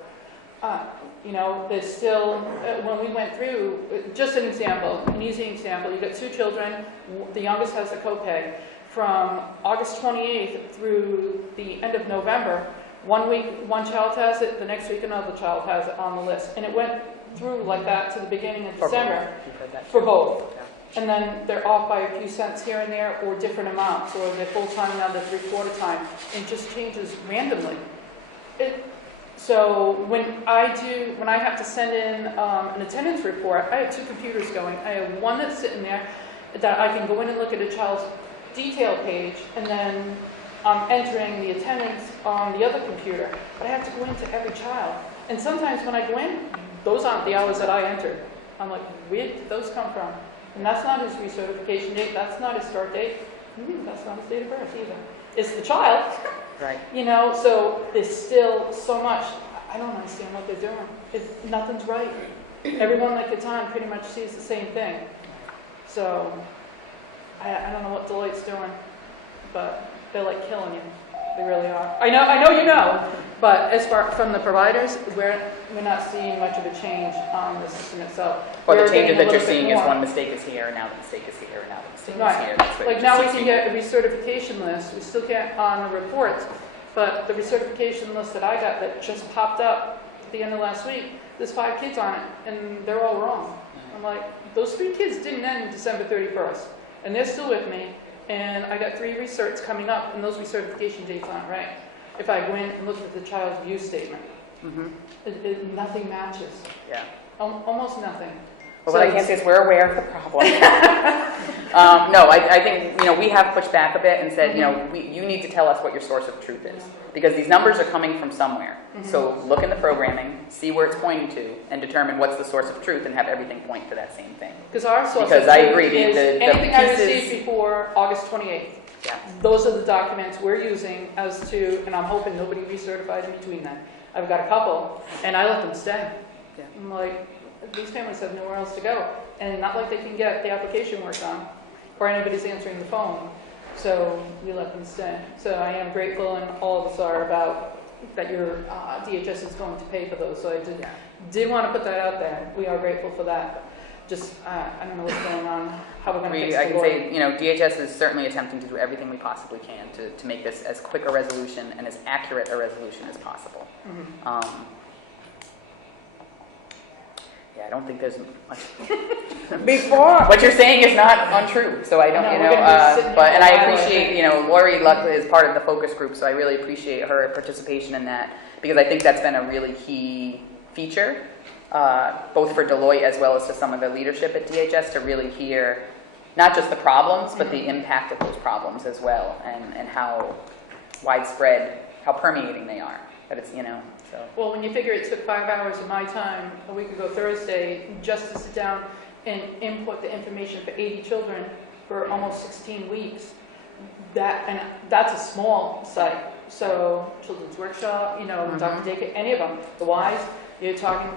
There's still, when we went through, just an example, an easy example, you've got 2 children, the youngest has a copay. From August 28th through the end of November, one week one child has it, the next week another child has it on the list. And it went through like that to the beginning of December for both. And then they're off by a few cents here and there, or different amounts, or they're full-time now, they're 3/4 time. It just changes randomly. So when I have to send in an attendance report, I have 2 computers going. I have one that's sitting there that I can go in and look at a child's detail page, and then I'm entering the attendance on the other computer. But I have to go into every child. And sometimes when I go in, those aren't the hours that I entered. I'm like, where did those come from? And that's not his recertification date. That's not his start date. That's not his date of birth either. It's the child. Right. So there's still so much. I don't understand what they're doing. Nothing's right. Everyone that gets on pretty much sees the same thing. So I don't know what Deloitte's doing, but they're like killing you. They really are. I know you know, But as far from the providers, we're not seeing much of a change on the system itself. But the We're changes getting a that you're little bit seeing is more. one mistake is here, and now the mistake is here, and now the mistake is Right. here. That's what Like you're now we just can seeing. get a recertification list. We still can't on the reports, but the recertification list that I got that just popped up at the end of last week, there's 5 kids on it, and they're all wrong. I'm like, those 3 kids didn't end December 31st, and they're still with me, and I got 3 recerts coming up, and those recertification dates aren't right. If I went and looked at the child's view statement, nothing matches. Yeah. Almost nothing. Well, what I can say is we're aware of the problem. No, I think, we have pushed back a bit and said, you need to tell us what your source of truth is. Because these numbers are coming from somewhere. So look in the programming, see where it's pointing to, and determine what's the source of truth and have everything point to that same thing. Because our source Because of I truth agree, is the anything I pieces- received before August 28th. Yeah. Those are the documents we're using as to, and I'm hoping nobody recertifies in between that. I've got a couple, and I let them stay. Yeah. I'm like, these families have nowhere else to go. And not like they can get the application worked on, or anybody's answering the phone. So we let them stay. So I am grateful, and all of us are, about that your DHS is going to pay for those. So I did want to put that out there. We are grateful for that. Just, I don't know what's going on, how we're going to fix I the can law. say, DHS is certainly attempting to do everything we possibly can to make this as quick a resolution and as accurate a resolution as possible. Yeah, I don't think there's much. Before, What you're saying is not untrue, so I don't, No, we're gonna be sitting here but, and I for a while, I appreciate, Lori Luck is part of the focus group, so I really appreciate her participation in that, because I think that's been a really key feature, both for Deloitte as well as to some of the leadership at DHS, to really hear not just the problems, but the impact of those problems as well, and how widespread, how permeating they are. But it's, so. Well, when you figure it took 5 hours of my time a week ago Thursday just to sit down and input the information for 80 children for almost 16 weeks, that's a small site. So Children's Workshop, Dr. Dacre, any of them, the Wise, you're talking,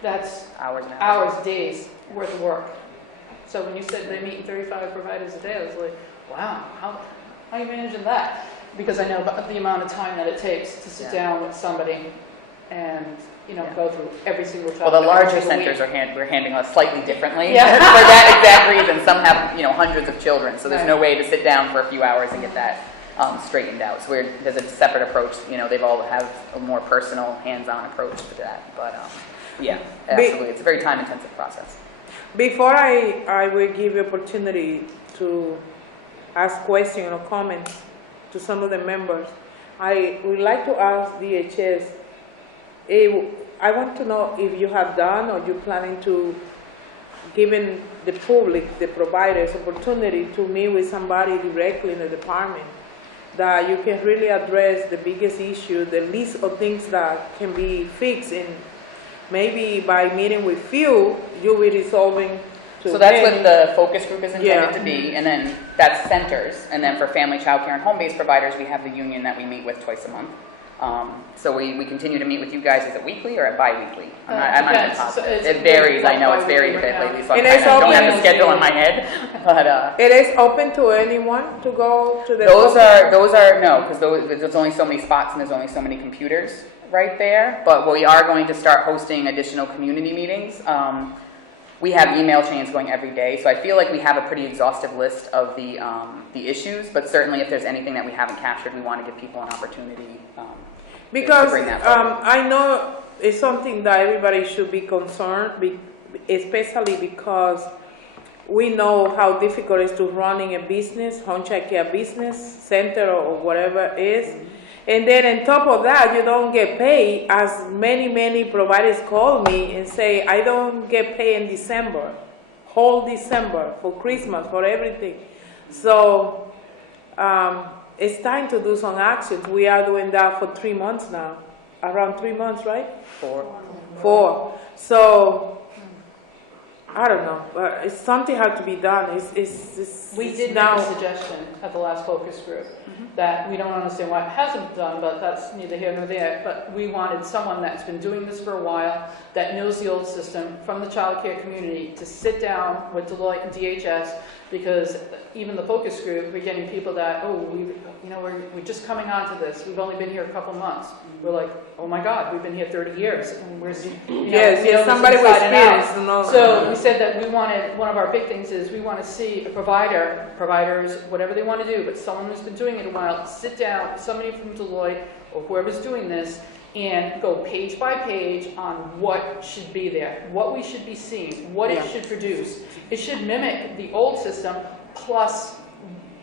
that's Hours and hours. hours, days worth of work. So when you said they're meeting 35 providers a day, I was like, wow, how are you managing that? Because I know about the amount of time that it takes to sit down with somebody and, go through every single child. Well, the every larger single centers week. we're handling us slightly differently Yeah. for that exact reason. Some have, hundreds of children, so there's no way to sit down for a few hours and get that straightened out. So there's a separate approach. They've all have a more personal, hands-on approach to that. But yeah, absolutely, it's a very time-intensive process. before I will give you opportunity to ask questions or comments to some of the members, I would like to ask DHS, I want to know if you have done or you're planning to, given the public, the providers, opportunity to meet with somebody directly in the department, that you can really address the biggest issue, the list of things that can be fixed, and maybe by meeting with few, you'll be resolving to So that's many. what the focus group is intended Yeah. to be, and then that's centers, and then for family, child care, and home-based providers, we have the union that we meet with twice a month. So we continue to meet with you guys. Is it weekly or bi-weekly? I'm not even Depends. positive. It's It varies. I know it's bi-weekly varied a right bit now. lately, so I And it's don't have open. the schedule in my head. But It is open to anyone to go to the. those are no, because there's only so many spots and there's only so many computers right there. But we are going to start hosting additional community meetings. We have email chains going every day, so I feel like we have a pretty exhaustive list of the issues. But certainly, if there's anything that we haven't captured, we want to give people an opportunity. Because to bring that forward. I know it's something that everybody should be concerned, especially because we know how difficult it is to running a business, home child care business, center or whatever it is. And then on top of that, you don't get paid, as many providers call me and say, I don't get paid in December, whole December, for Christmas, for everything. So it's time to do some actions. We are doing that for 3 months now, around 3 months, right? 4. So I don't know, but something has to be done. We did make a suggestion at the last focus group that we don't understand why it hasn't been done, but that's neither here nor there. But we wanted someone that's been doing this for a while, that knows the old system from the child care community, to sit down with Deloitte and DHS Because even the focus group, we're getting people that, we're just coming onto this. We've only been here a couple months. We're like, oh my God, we've been here 30 years. And we're, Yes, somebody with experience and all So that. we said that we wanted, one of our big things is we want to see a providers, whatever they want to do, but someone who's been doing it a while, sit down, somebody from Deloitte or whoever's doing this, and go page by page on what should be there, what we should be seeing, what it should produce. It should mimic the old system plus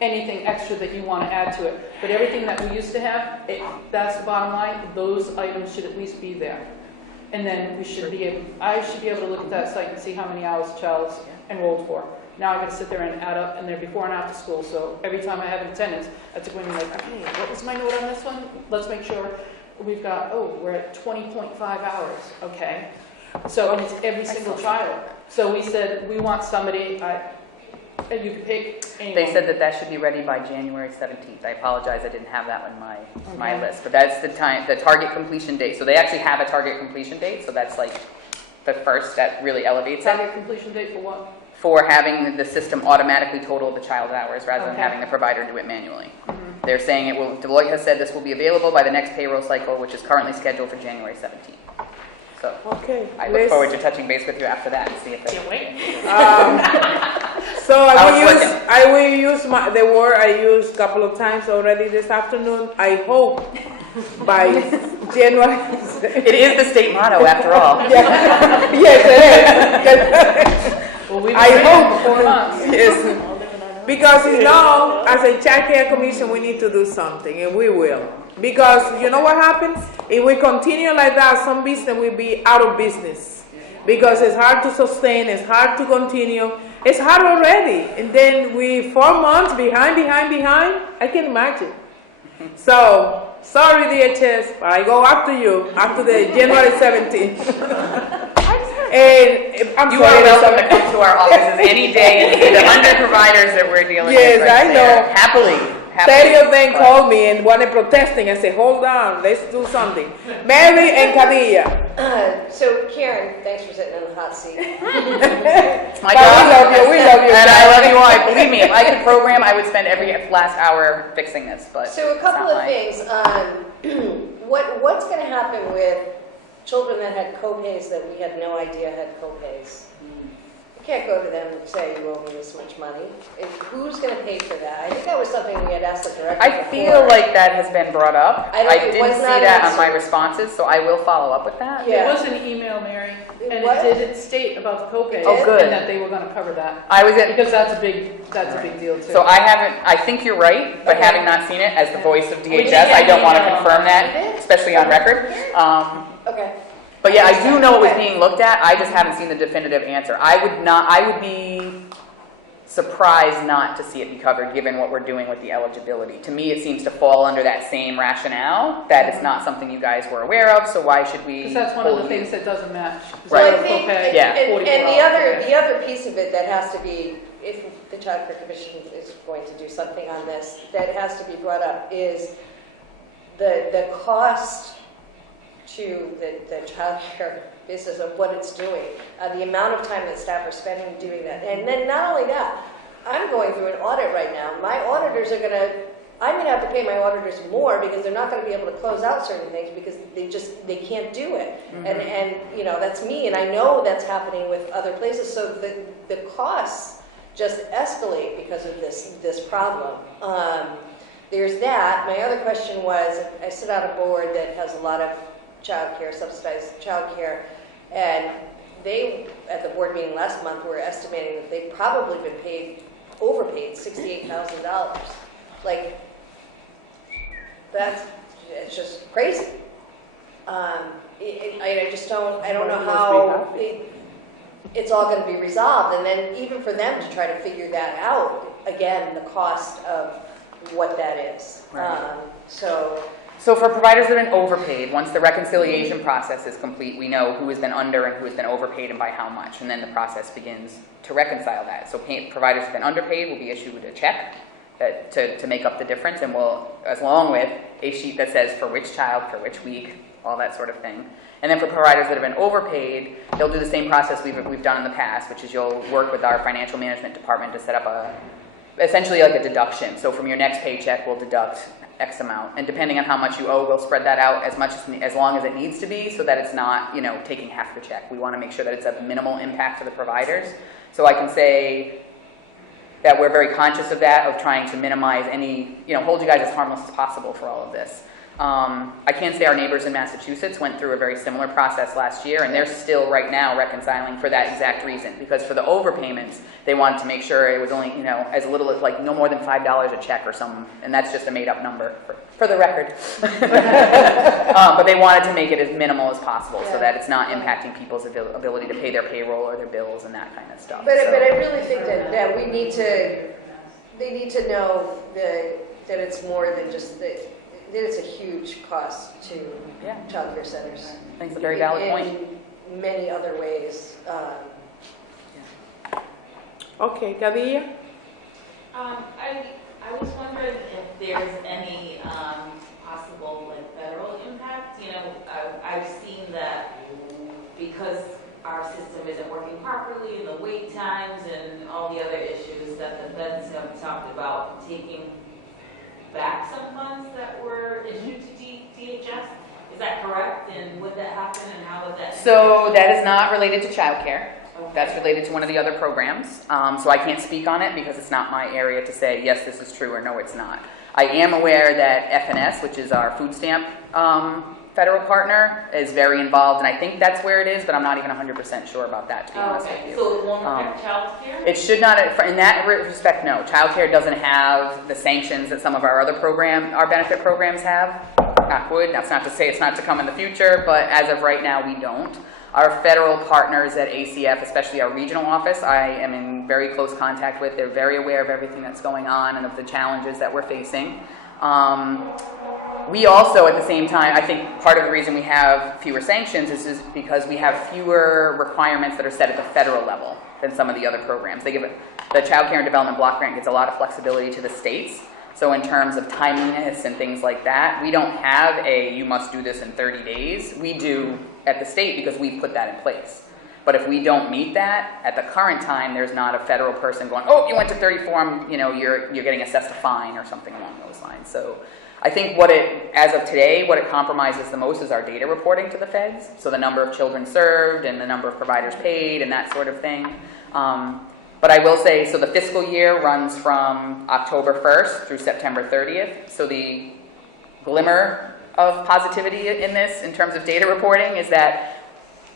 anything extra that you want to add to it. But everything that we used to have, that's the bottom line, those items should at least be there. And then I should be able to look at that site and see how many hours a child's enrolled for. Now I got to sit there and add up in their before and after school. So every time I have an attendance, I have to go in and like, okay, what was my note on this one? Let's make sure we've got, we're at 20.5 hours, okay. So and it's every single child. So we said, we want somebody, you can pick anyone. They said that should be ready by January 17th. I apologize, I didn't have that on my list, but that's the target completion date. So they actually have a target completion date, so that's like the first that really elevates it. Target completion date for what? For having the system automatically total the child's hours rather than having the provider do it manually. They're saying Deloitte has said this will be available by the next payroll cycle, which is currently scheduled for January 17th. So I look forward to touching base with you after that and see if Can't wait. So I will use the word I used a couple of times already this afternoon. I hope by January. It is the state motto, after all. Yes, it is. Well, we've I been hope. for 4 months. Yes. Because as a child care commission, we need to do something, and we will. Because you know what happens? If we continue like that, some business will be out of business. Because it's hard to sustain, it's hard to continue. It's hard already. And then 4 months behind. I can imagine. So, sorry DHS, but I go after you after the January 17th. And I'm You sorry, are welcome to come to our offices any day and see the 100 providers that we're dealing with right I know. there. Happily. 30 of them called me and wanted protesting. I said, hold on, let's do something. Mary and Khadija. So Karen, thanks for sitting in the hot seat. It's my But job. we love you. And I love you all. Believe me, if I could program, I would spend every last hour fixing this. But So a couple of things. What's going to happen with children that had co-pays that we had no idea had co-pays? You can't go to them and say you owe me this much money. Who's going to pay for that? I think that was something we had asked the director I before. feel like that has been brought up. I didn't see that on my responses, so I will follow up with that. There was an email, Mary, and it did state about the copay. Oh, good. And that they were going to cover that. Because that's a big deal too. So I think you're right, but having not seen it as the voice of We did DHS, I get don't an want to email. confirm that, especially on record. Okay. But yeah, I do know it was being looked at. I just haven't seen the definitive answer. I would be surprised not to see it be covered given what we're doing with the eligibility. To me, it seems to fall under that same rationale that it's not something you guys were aware of, so why should we? Because that's one of the hold you? things that doesn't match. Right. So I think, Copay, and the other piece of it that has to be, if the Child Care Commission is going to do something on this, that has to be brought up is the cost to the child care business of what it's doing, the amount of time that staff are spending doing that. And then not only that, I'm going through an audit right now. My auditors I'm going to have to pay my auditors more because they're not going to be able to close out certain things because they can't do it. Mm-hmm. And that's me, and I know that's happening with other places. So the costs just escalate because of this problem. There's that. My other question was, I sit on a board that has a lot of childcare, subsidized childcare, and they, at the board meeting last month, were estimating that they've probably been overpaid $68,000. Like, it's just crazy. I don't know how it's all going to be resolved, and then even for them to try to figure that out, again, the cost of what that is. Right. So for providers that have been overpaid, once the reconciliation process is complete, we know who has been under and who has been overpaid and by how much, and then the process begins to reconcile that. So providers that have been underpaid will be issued a check, to make up the difference, and we'll, as along with a sheet that says for which child, for which week, all that sort of thing. And then for providers that have been overpaid, they'll do the same process we've done in the past, which is you'll work with our financial management department to set up essentially like a deduction. So from your next paycheck, we'll deduct X amount, and depending on how much you owe, we'll spread that out as long as it needs to be, so that it's not, taking half the check. We want to make sure that it's a minimal impact to the providers. So I can say that we're very conscious of that, of trying to minimize any, hold you guys as harmless as possible for all of this. I can say our neighbors in Massachusetts went through a very similar process last year, and they're still right now reconciling for that exact reason. Because for the overpayments, they wanted to make sure it was only, as little as like no more than $5 a check or something, and that's just a made-up number for the record. But they wanted to make it as minimal as possible, so that it's not impacting people's ability to pay their payroll or their bills and that kind of stuff. But I really think that they need to know that it's more than just that it's a huge cost to child care centers. I think it's a very valid point. In many other ways. Okay, Gadilla? I was wondering if there's any possible federal impact. I've seen that because our system isn't working properly, and the wait times and all the other issues that the feds have talked about taking back some funds that were issued to DHS. Is that correct? And would that happen, and how would that? So that is not related to childcare. Okay. That's related to one of the other programs. So I can't speak on it because it's not my area to say, yes, this is true, or no, it's not. I am aware that FNS, which is our food stamp federal partner, is very involved, and I think that's where it is, but I'm not even 100% sure about that, to be honest with you. So it won't affect child care? It should not, in that respect, no. Child care doesn't have the sanctions that some of our other our benefit programs have. Knock wood. That's not to say it's not to come in the future, but as of right now, we don't. Our federal partners at ACF, especially our regional office, I am in very close contact with. They're very aware of everything that's going on and of the challenges that we're facing. We also, at the same time, I think part of the reason we have fewer sanctions is because we have fewer requirements that are set at the federal level than some of the other programs. The Child Care and Development Block Grant gives a lot of flexibility to the states. So in terms of timeliness and things like that, we don't have you must do this in 30 days. We do at the state because we've put that in place. But if we don't meet that, at the current time, there's not a federal person going, oh, you went to 34, you're getting assessed a fine or something along those lines. So I think as of today, what it compromises the most is our data reporting to the feds. So the number of children served and the number of providers paid and that sort of thing. But I will say, so the fiscal year runs from October 1st through September 30th. So the glimmer of positivity in this, in terms of data reporting, is that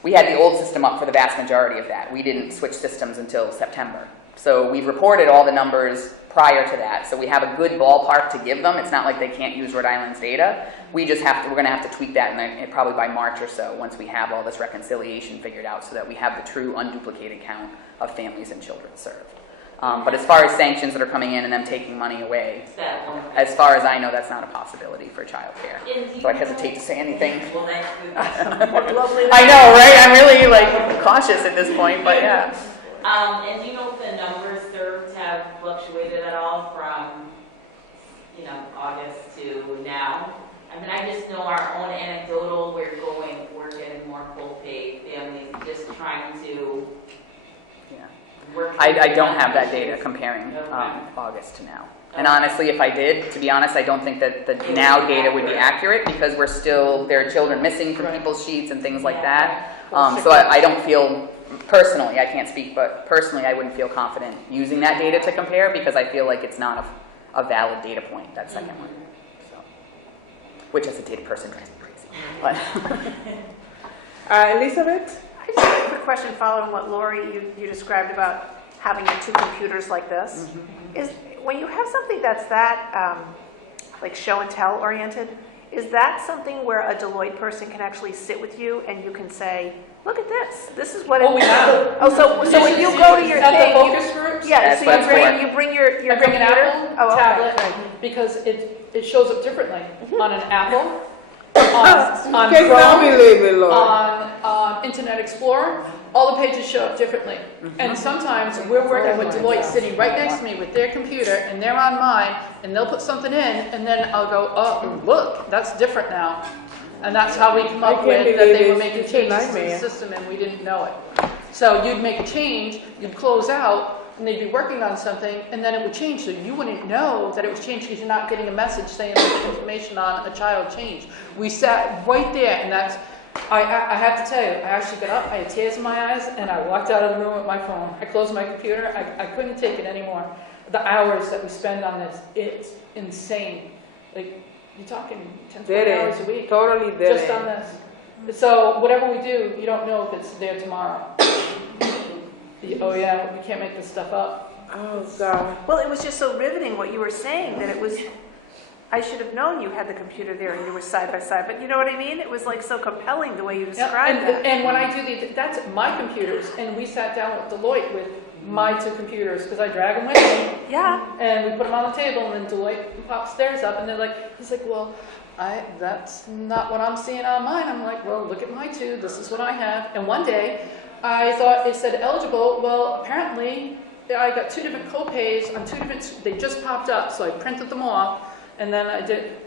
we had the old system up for the vast majority of that. We didn't switch systems until September. So we've reported all the numbers prior to that. So we have a good ballpark to give them. It's not like they can't use Rhode Island's data. We're going to have to tweak that probably by March or so, once we have all this reconciliation figured out, so that we have the true unduplicated count of families and children served. But as far as sanctions that are coming in and them taking money away, as far as I know, that's not a possibility for child care. So I hesitate to say anything. I know, right? I'm really cautious at this point, but yeah. And do you know if the numbers served have fluctuated at all from, August to now? I mean, I just know our own anecdotal, we're getting more full paid families, just trying to work. I don't have that data comparing August to now. And honestly, if I did, to be honest, I don't think that the now data would be accurate, because there are children missing from people's sheets and things like that. So I don't feel, personally, I can't speak, but personally I wouldn't feel confident using that data to compare, because I feel like it's not a valid data point, that second one. So, which as a data person drives me crazy. But Elizabeth? I just have a quick question following what Lori, you described about having your two computers like this. Is when you have something that's that like show and tell oriented, is that something where a Deloitte person can actually sit with you and you can say, look at this. This is what it is. So when you go to your thing, focus groups, you bring your I bring an computer? Apple tablet because it shows up differently on an Apple, on Chrome, on Internet Explorer. all the pages show up differently. And sometimes we're working with Deloitte sitting right next to me with their computer, and they're on mine, and they'll put something in, and then I'll go, oh, look, that's different now. And that's how we come up with that they were making changes to the system and we didn't know it. So you'd make a change, you'd close out, and they'd be working on something, and then it would change. So you wouldn't know that it was changed because you're not getting a message saying that the information on a child changed. We sat right there, and that's, I have to tell you, I actually got up, I had tears in my eyes, and I walked out of the room with my phone. I closed my computer, I couldn't take it anymore. The hours that we spend on this, it's insane. Like, you're talking 10, 20 hours a week. Totally dead just on this. So whatever we do, you don't know if it's there tomorrow. Oh yeah, we can't make this stuff up. Oh God. Well, it was just so riveting what you were saying that it was, I should have known you had the computer there and you were side by side, but you know what I mean? It was like so compelling the way you described that. And when I do that's my computers, and we sat down with Deloitte with my two computers, because I drag them with me. Yeah. And we put them on the table, and then Deloitte pops theirs up, and they're like, he's like, well, that's not what I'm seeing on mine. I'm like, well, look at my two. This is what I have. And one day, I thought it said eligible. Well, apparently, I got two different co-pays on two different, they just popped up, so I printed them off, and then I did,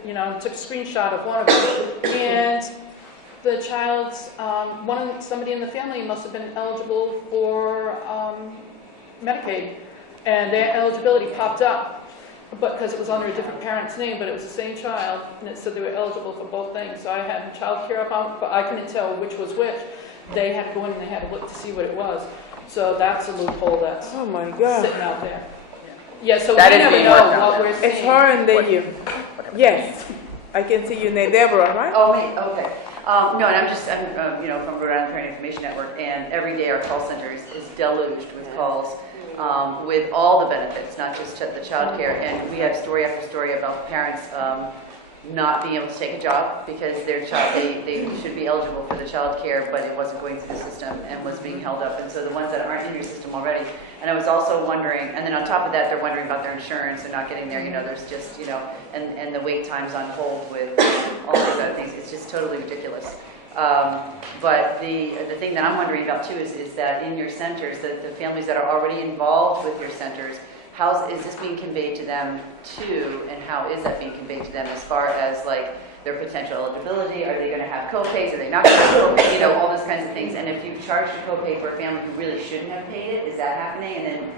took a screenshot of one of them. And the child's, somebody in the family must have been eligible for Medicaid, and their eligibility popped up, but because it was under a different parent's name, but it was the same child, and it said they were eligible for both things. So I had child care up on, but I couldn't tell which was which. They had to go in and they had to look to see what it was. So that's a loophole that's Oh my God. sitting out there. Yeah, so That we is never being know worked out what there. we're seeing. It's her and then you. Yes. I can see your name, Deborah, right? Oh, me, okay. No, and I'm from Rhode Island Parent Information Network, and every day our call center is deluged with calls with all the benefits, not just the child care. And we have story after story about parents not being able to take a job because their child, they should be eligible for the child care, but it wasn't going through the system and was being held up. And so the ones that aren't in your system already. And I was also wondering, and then on top of that, they're wondering about their insurance and not getting there. There's just, and the wait times on hold with all these other things. It's just totally ridiculous. But the thing that I'm wondering about too is that in your centers, the families that are already involved with your centers, how is this being conveyed to them too, and how is that being conveyed to them as far as like their potential eligibility? Are they going to have co-pays? Are they not going to have co-pays? All those kinds of things. And if you charge a co-pay for a family who really shouldn't have paid it, is that happening? And then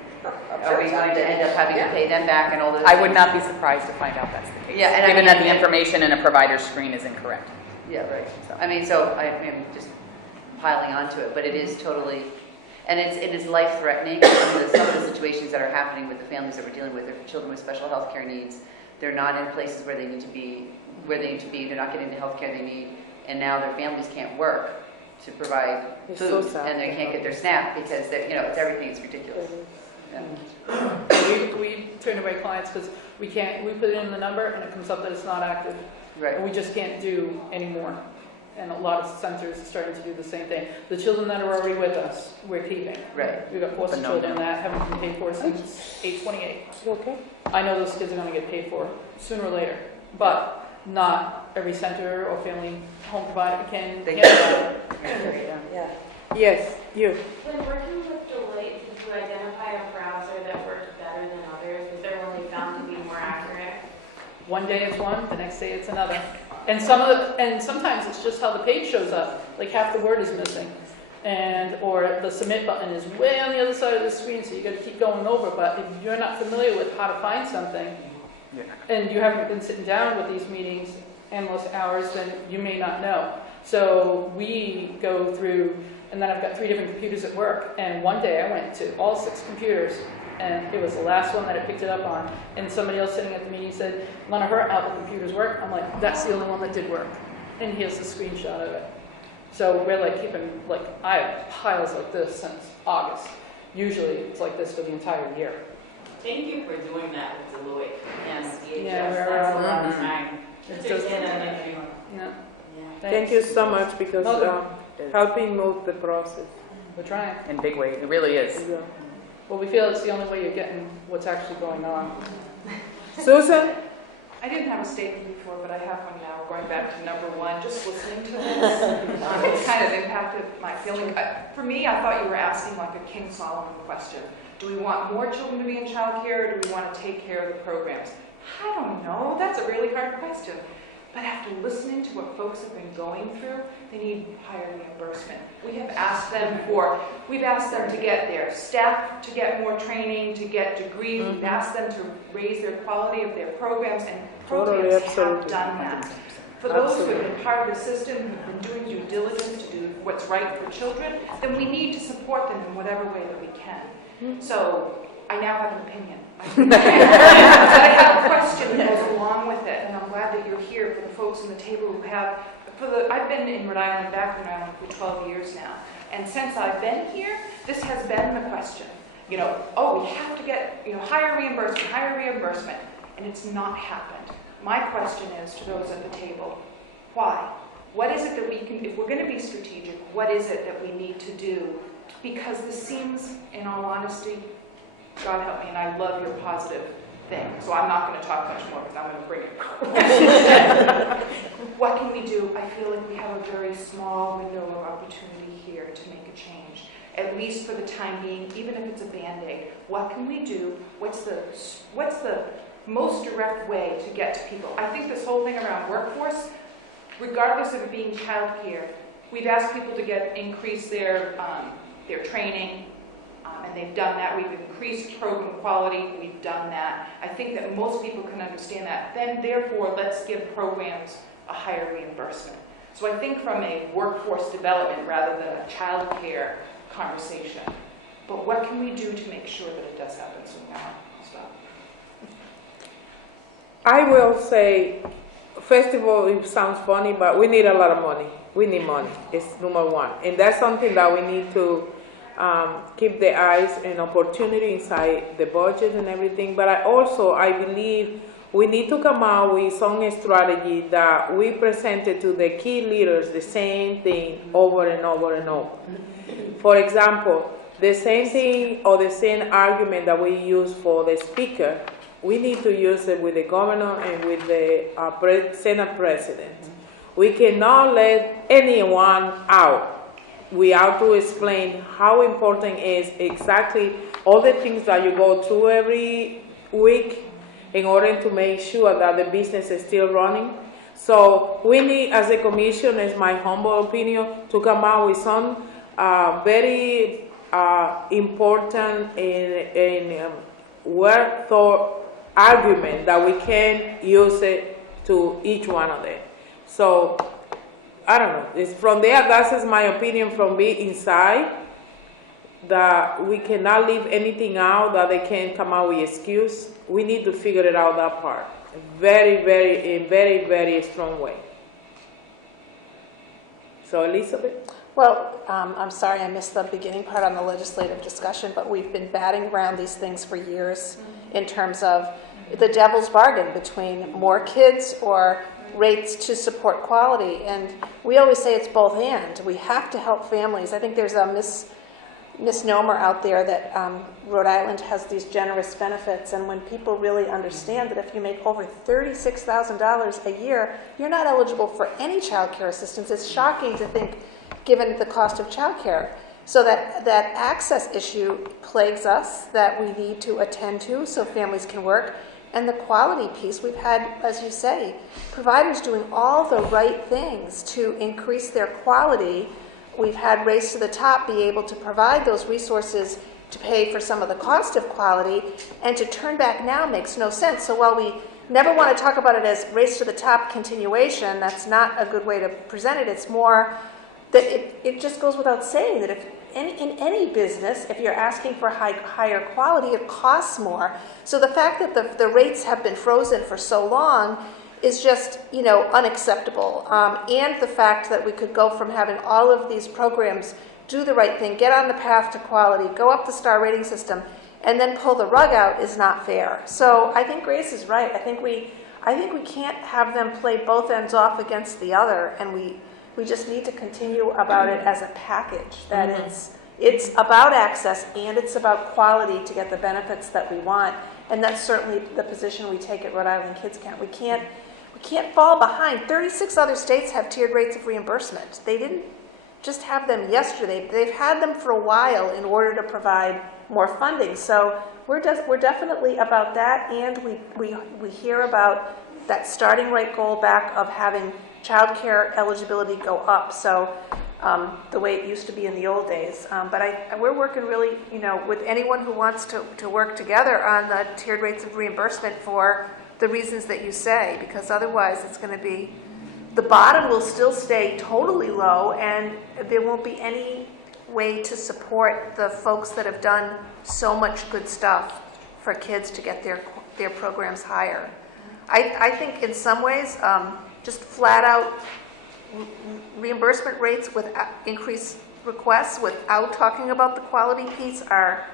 are we going to end up having to pay them back and all those I things? would not be surprised to find out that's the case. Yeah, and given that the information in a provider's screen is incorrect. Yeah, right. So I'm just piling onto it, but it is totally, and it is life-threatening. Some of the situations that are happening with the families that we're dealing with, they're children with special health care needs. They're not in places where they need to be. They're not getting the health care they need, and now their families can't work to provide It's food, so sad. and they can't get their SNAP because it's everything is ridiculous. Yeah. We turn away clients because we put in the number and it comes up that it's not active. Right. And we just can't do anymore. And a lot of centers are starting to do the same thing. The children that are already with us, we're keeping. Right. We've got foster But no children doubt. that haven't been paid for since 8/28. Okay. I know those kids are going to get paid for sooner or later, but not every center or family home provider can They handle that. Yeah. Yes, you. When working with Deloitte, did you identify a browser that worked better than others? Was there one they found to be more accurate? One day it's one, the next day it's another. And sometimes it's just how the page shows up. Like half the word is missing. Or the submit button is way on the other side of the screen, so you got to keep going over. But if you're not familiar with how to find something, and you haven't been sitting down with these meetings endless hours, then you may not know. So we go through, and then I've got 3 different computers at work. And one day I went to all 6 computers, and it was the last one that I picked it up on. And somebody else sitting at the meeting said, none of her Outlook computers work. I'm like, that's the only one that did work. And here's the screenshot of it. So we're like keeping, I have piles like this since August. Usually it's like this for the entire year. Thank you for doing that with Deloitte and DHS. Yeah, That's a lot of time. It's To just- get an entry. Yeah. Thank you so much because helping move the process. We're trying. In a big way, it really is. Yeah. Well, we feel it's the only way you're getting what's actually going on. Susan, I didn't have a statement before, but I have one now, going back to number one, just listening to this. It's kind of impacted my feeling. For me, I thought you were asking like a King Solomon question. Do we want more children to be in childcare, or do we want to take care of the programs? I don't know. That's a really hard question. But after listening to what folks have been going through, they need higher reimbursement. We've asked them to get their staff to get more training, to get degrees. We've asked them to raise their quality of their programs, and programs have done that. For those who have been part of the system, who've been doing due diligence to do what's right for children, then we need to support them in whatever way that we can. So I now have an opinion. But I have a question that goes along with it, and I'm glad that you're here for the folks on the table who have. I've been in Rhode Island, back in Rhode Island for 12 years now, and since I've been here, this has been the question. We have to get higher reimbursement, and it's not happened. My question is to those at the table, why? What is it that we can, if we're going to be strategic, what is it that we need to do? Because this seems, in all honesty, God help me, and I love your positive thing, so I'm not going to talk much more because I'm going to bring it. What can we do? I feel like we have a very small window of opportunity here to make a change, at least for the time being, even if it's a Band-Aid. What can we do? What's the most direct way to get to people? I think this whole thing around workforce, regardless of it being childcare, we've asked people to increase their training, and they've done that. We've increased program quality. We've done that. I think that most people can understand that. Then, therefore, let's give programs a higher reimbursement. So I think from a workforce development rather than a child care conversation. But what can we do to make sure that it does happen? So now I'll stop. I will say, first of all, it sounds funny, but we need a lot of money. We need money. It's number one. And that's something that we need to keep the eyes and opportunity inside the budget and everything. But I believe we need to come out with some strategy that we presented to the key leaders the same thing over and over and over. For example, the same thing or the same argument that we use for the speaker, we need to use it with the governor and with the Senate president. We cannot let anyone out. We have to explain how important is exactly all the things that you go through every week in order to make sure that the business is still running. So we need, as a commission, is my humble opinion, to come out with some very important and well-thought argument that we can use it to each one of them. So I don't know. It's from there, that's my opinion from being inside, that we cannot leave anything out that they can come out with excuse. We need to figure it out, that part. Very, very strong way. So Elizabeth? Well, I'm sorry I missed the beginning part on the legislative discussion, but we've been batting around these things for years in terms of the devil's bargain between more kids or rates to support quality. And we always say it's both and. We have to help families. I think there's a misnomer out there that Rhode Island has these generous benefits, and when people really understand that if you make over $36,000 a year, you're not eligible for any child care assistance. It's shocking to think, given the cost of child care. So that access issue plagues us, that we need to attend to so families can work. And the quality piece, we've had, as you say, providers doing all the right things to increase their quality. We've had Race to the Top be able to provide those resources to pay for some of the cost of quality, and to turn back now makes no sense. So while we never want to talk about it as Race to the Top continuation, that's not a good way to present it. It's more that it just goes without saying that if in any business, if you're asking for higher quality, it costs more. So the fact that the rates have been frozen for so long is just, unacceptable. And the fact that we could go from having all of these programs do the right thing, get on the path to quality, go up the star rating system, and then pull the rug out is not fair. So I think Grace is right. I think we can't have them play both ends off against the other, and we just need to continue about it as a package, that it's about access and it's about quality to get the benefits that we want. And that's certainly the position we take at Rhode Island Kids Count. We can't fall behind. 36 other states have tiered rates of reimbursement. They didn't just have them yesterday. They've had them for a while in order to provide more funding. So we're definitely about that, and we hear about that starting rate goal back of having child care eligibility go up. So the way it used to be in the old days. But we're working really, with anyone who wants to work together on the tiered rates of reimbursement for the reasons that you say, because otherwise it's going to be, the bottom will still stay totally low, and there won't be any way to support the folks that have done so much good stuff for kids to get their programs higher. I think in some ways, just flat out reimbursement rates with increased requests without talking about the quality piece are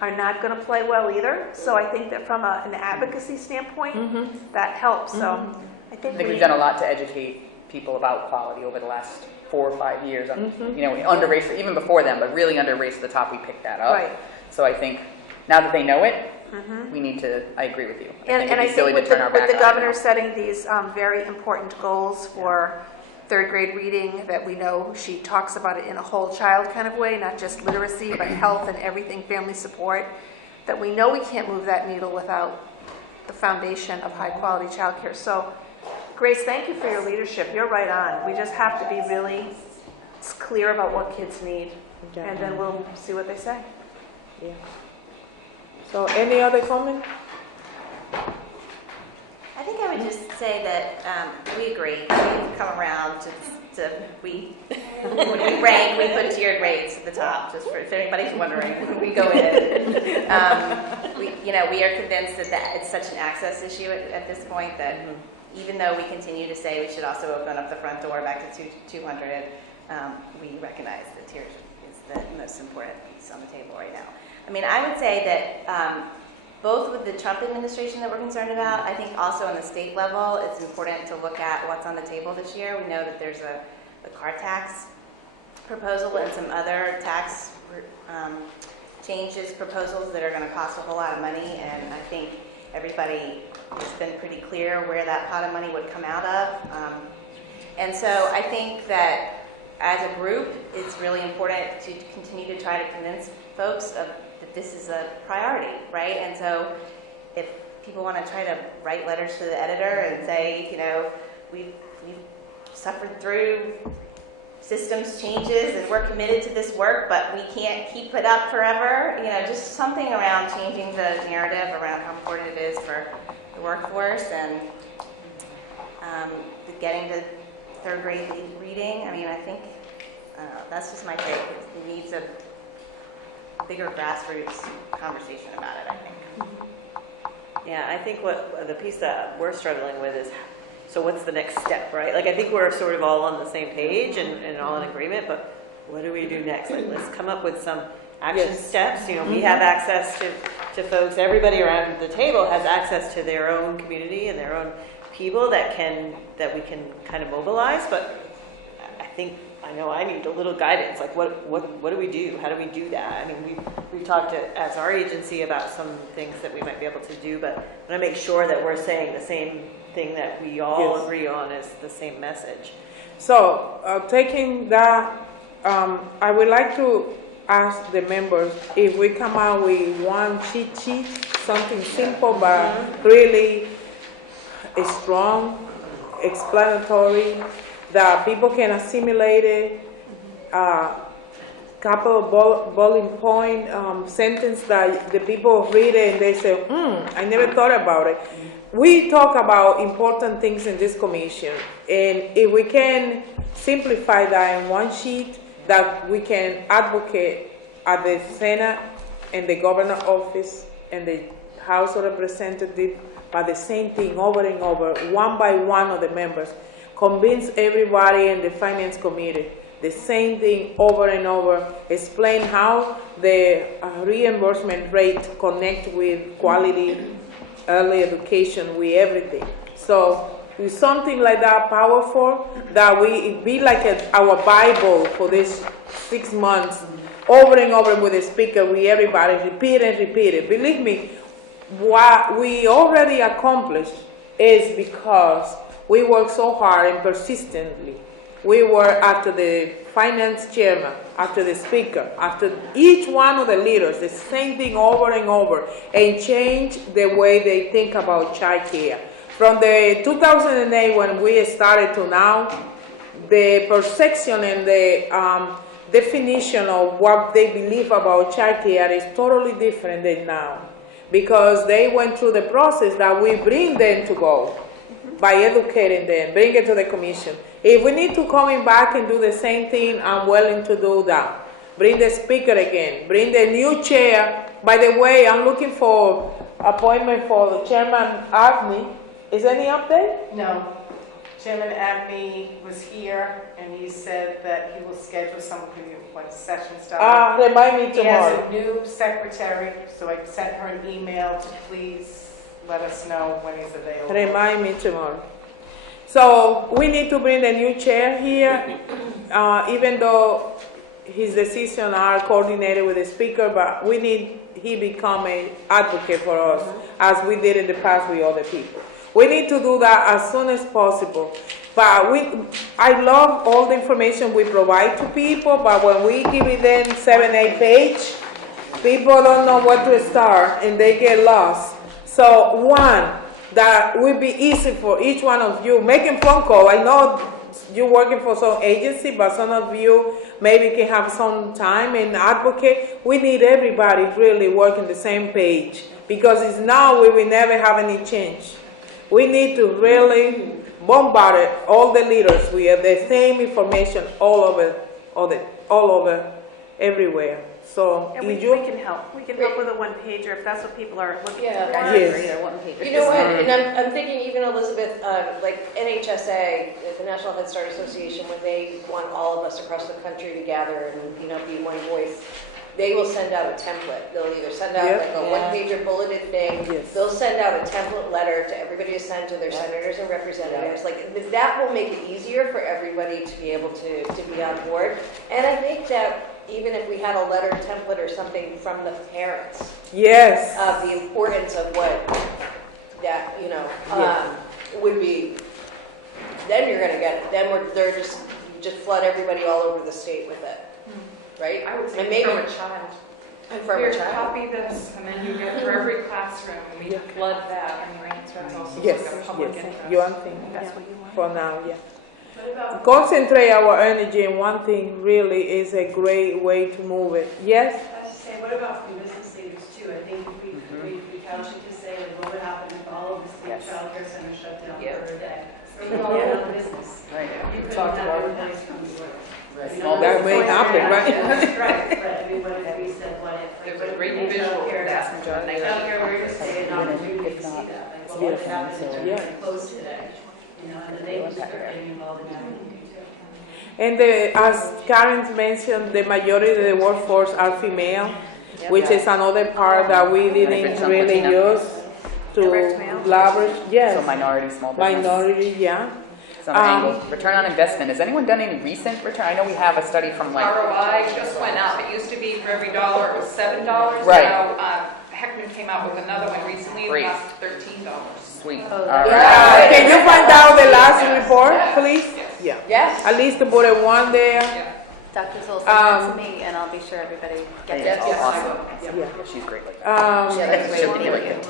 not going to play well either. So I think that from an advocacy standpoint, that helps. So I think we've done a lot to educate people about quality over the last 4 or 5 years. Under Race, even before them, but really under Race to the Top, we picked that up. Right. So I think now that they know it, we need to, I agree with you. And I think with the governor setting these very important goals for third grade reading, that we know she talks about it in a whole child kind of way, not just literacy, but health and everything, family support, that we know we can't move that needle without the foundation of high quality childcare. So Grace, thank you for your leadership. You're right on. We just have to be really clear about what kids need, and then we'll see what they say. Yeah. So any other comment? I think I would just say that we agree. We've come around to when we rank, we put tiered rates at the top, just for if anybody's wondering, when we go in. We are convinced that it's such an access issue at this point that even though we continue to say we should also open up the front door back to 200, we recognize that tiers is the most important piece on the table right now. I mean, I would say that both with the Trump administration that we're concerned about, I think also on the state level, it's important to look at what's on the table this year. We know that there's a car tax proposal and some other tax changes proposals that are going to cost a whole lot of money, and I think everybody has been pretty clear where that pot of money would come out of. And so I think that as a group, it's really important to continue to try to convince folks that this is a priority, right? And so if people want to try to write letters to the editor and say, we've suffered through systems changes and we're committed to this work, but we can't keep it up forever, just something around changing the narrative around how important it is for the workforce and getting to third grade reading. I mean, I think, that's just my take. It needs a bigger grassroots conversation about it, I think. Yeah, I think what the piece that we're struggling with is, so what's the next step, right? Like, I think we're sort of all on the same page and all in agreement, but what do we do next? Like, let's come up with some action steps. We have access to folks, everybody around the table has access to their own community and their own people that we can kind of mobilize, but I know I need a little guidance. Like, what do we do? How do we do that? I mean, we've talked as our agency about some things that we might be able to do, but I want to make sure that we're saying the same thing that we all agree on is the same message. So, taking that, I would like to ask the members if we come out with one cheat sheet, something simple but really strong, explanatory, that people can assimilate it, couple of bullet point sentence that the people read it and they say, I never thought about it. We talk about important things in this commission, and if we can simplify that in one sheet, that we can advocate at the Senate and the governor's office and the House of Representatives by the same thing over and over, one by one of the members. Convince everybody in the finance committee the same thing over and over. Explain how the reimbursement rate connect with quality early education, with everything. So with something like that powerful, that it be like our Bible for this 6 months, over and over with the speaker, with everybody, repeat and repeat it. Believe me, what we already accomplished is because we worked so hard and persistently. We were after the finance chairman, after the speaker, after each one of the leaders, the same thing over and over, and change the way they think about child care. From the 2008 when we started to now, the perception and the definition of what they believe about child care is totally different than now, because they went through the process that we bring them to go by educating them, bring it to the commission. If we need to coming back and do the same thing, I'm willing to do that. Bring the speaker again, bring the new chair. By the way, I'm looking for appointment for the Chairman Agnew. Is any update? No. Chairman Agnew was here, and he said that he will schedule some when session starts. Remind me tomorrow. He has a new secretary, so I sent her an email to please let us know when he's available. Remind me tomorrow. So we need to bring the new chair here, even though his decisions are coordinated with the speaker, but we need he become an advocate for us, as we did in the past with other people. We need to do that as soon as possible. But I love all the information we provide to people, but when we give it them 7-8 pages, people don't know where to start and they get lost. So one, that will be easy for each one of you. Making phone call. I know you're working for some agency, but some of you maybe can have some time and advocate. We need everybody really working the same page, because it's now we will never have any change. We need to really bombard all the leaders with the same information all over, everywhere. So And we can help. We can help with a one-pager if that's what people are looking for. Yes. You know what, and I'm thinking even Elizabeth, like NHSA, the National Head Start Association, when they want all of us across the country to gather and, be one voice, they will send out a template. They'll either send out like a one-pager bulleted thing. Yes. They'll send out a template letter to everybody to send to their senators and representatives. Like that will make it easier for everybody to be able to be on board. And I think that even if we had a letter template or something from the parents, yes, of the importance of what that would be, then you're going to get it. Then they're just flood everybody all over the state with it. Right? I would say and maybe from a child. Here, copy this, and then you get for every classroom, and we flood that. That's also like a public interest. You think that's what you want? For now, concentrate our energy in one thing really is a great way to move it. Yes? I was to say, what about from business leaders too? I think we couch it to say, like, what would happen if all of the state child care centers shut down for a day? Or we all went out of business. Right. You couldn't have everybody's from work. That may happen, right? Right, but I mean, what if we said, what if? There's a great visual for that. Child care workers say an opportunity to see that. Like, what would happen if they're closed today? And the neighbors are getting involved in that. And as Karen mentioned, the majority of the workforce are female, which is another part that we didn't really use to leverage. Yes. So minority, small business. Minority, Some angle. Return on investment. Has anyone done any recent return? I know we have a study from ROI just went up. It used to be for every $1 it was $7. Right. Now Heckman came out with another one recently. It cost $13. Sweet. All right. Can you find out the last report, please? Yes. At least put it one there. Dr. Zoll, send that to me, and I'll be sure everybody gets it. Awesome. She's great like that. She'll be like that.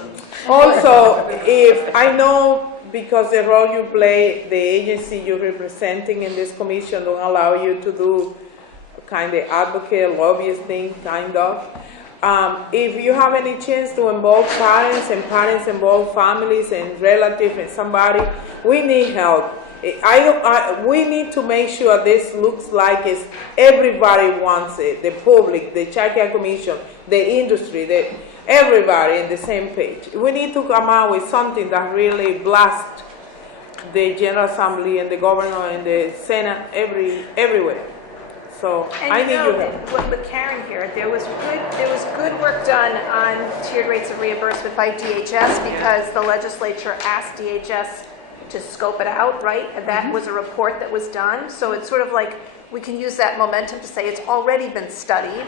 Also, if I know, because the role you play, the agency you're representing in this commission don't allow you to do kind of advocate, lobbyist thing, kind of. If you have any chance to involve parents and parents involve families and relatives and somebody, we need help. We need to make sure this looks like everybody wants it, the public, the Child Care Commission, the industry, everybody in the same page. We need to come out with something that really blasts the General Assembly and the Governor and the Senate everywhere. So And I need your help. with Karen here, there was good work done on tiered rates of reimbursement by DHS because the legislature asked DHS to scope it out, right? And that was a report that was done. So it's sort of like we can use that momentum to say it's already been studied,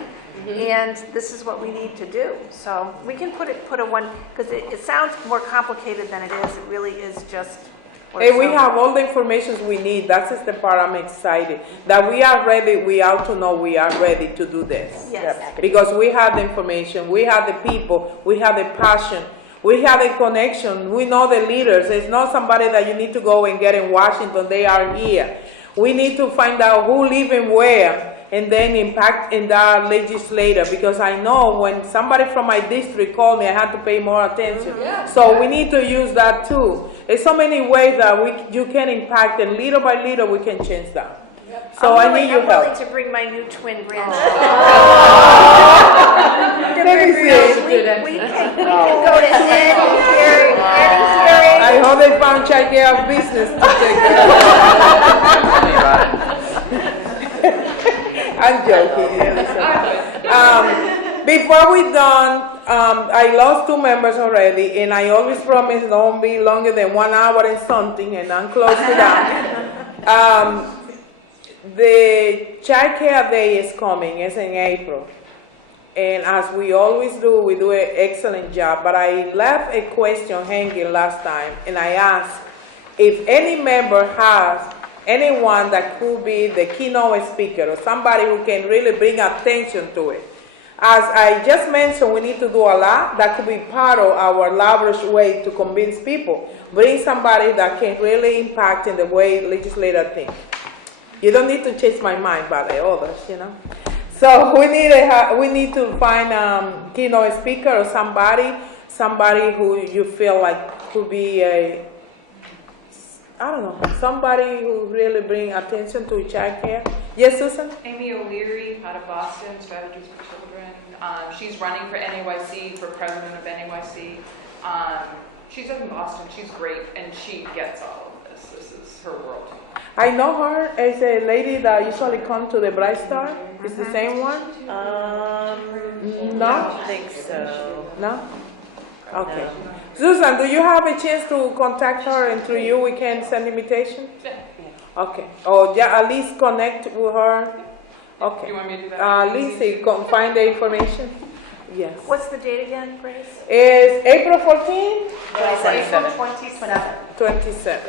and this is what we need to do. So we can put a one, because it sounds more complicated than it is. It really is just. And we have all the information we need. That is the part I'm excited. That we are ready, we ought to know we are ready to do this. Yes. Because we have the information, we have the people, we have the passion, we have the connection, we know the leaders. It's not somebody that you need to go and get in Washington, they are here. We need to find out who live and where, and then impact in that legislator, because I know when somebody from my district called me, I had to pay more attention. So we need to use that too. There's so many ways that you can impact, and little by little we can change that. So I need your help. I'm willing to bring my new twin grandson. Let me see. We can go to any hearing. I hope they found child care business to take care of. I'm joking. Before we're done, I lost 2 members already, and I always promise don't be longer than 1 hour and something, and I'm close to that. The Child Care Day is coming. It's in April. And as we always do, we do an excellent job. But I left a question hanging last time, and I asked if any member has anyone that could be the keynote speaker or somebody who can really bring attention to it. As I just mentioned, we need to do a lot. That could be part of our lavish way to convince people. Bring somebody that can really impact in the way legislators think. You don't need to change my mind by the others, you know. So we need to find a keynote speaker or somebody who you feel like could be somebody who really bring attention to child care. Yes, Susan? Amy O'Leary out of Boston, Strategies for Children. She's running for NAYC, for president of NAYC. She's in Boston. She's great, and she gets all of this. This is her world. I know her as a lady that usually comes to the Bright Star. Is the same one? No? I don't think so. No? Okay. Susan, do you have a chance to contact her, and through you we can send invitation? Yeah. Okay. Or at least connect with her. Okay. You want me to do that? Lizzie, find the information. Yes. What's the date again, Grace? It's April 14th? 27. 27.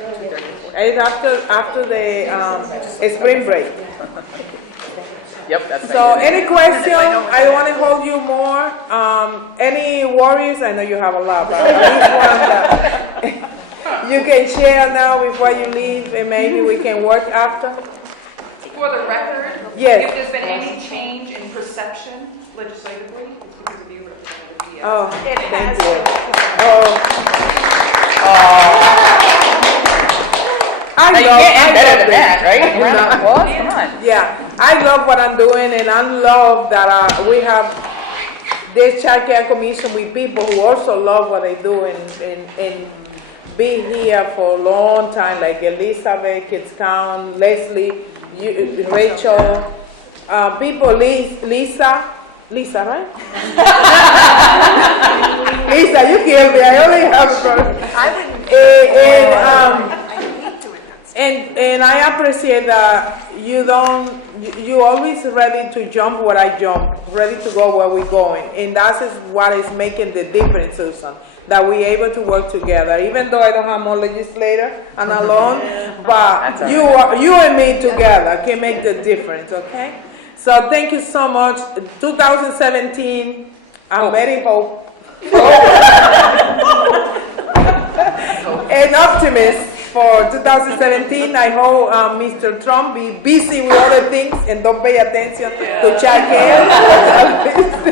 It's after the spring break. Yep, that's So any question? I don't want to hold you more. Any worries? I know you have a lot, but at least one that you can share now before you leave, and maybe we can work after. For the record, Yes. if there's been any change in perception legislatively, it's because of you, Representative Diaz. Oh, It has. Now you can't end better than that, right? Round of applause? Come on. Yeah, I love what I'm doing, and I love that we have this child care commission with people who also love what they do and be here for a long time, like Elizabeth, Kids Count, Leslie, Rachel, people, Lisa, right? Lisa, you killed me. I only have a problem. And I appreciate that you always ready to jump where I jump, ready to go where we're going. And that is what is making the difference, Susan, that we're able to work together. Even though I don't have more legislator and alone, but you and me together can make the difference, okay? So thank you so much. 2017, I'm very hopeful. An optimist for 2017. I hope Mr. Trump be busy with other things and don't pay attention to child care.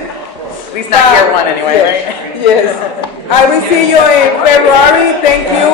At least not year one anyway, right? Yes. I will see you in February. Thank you.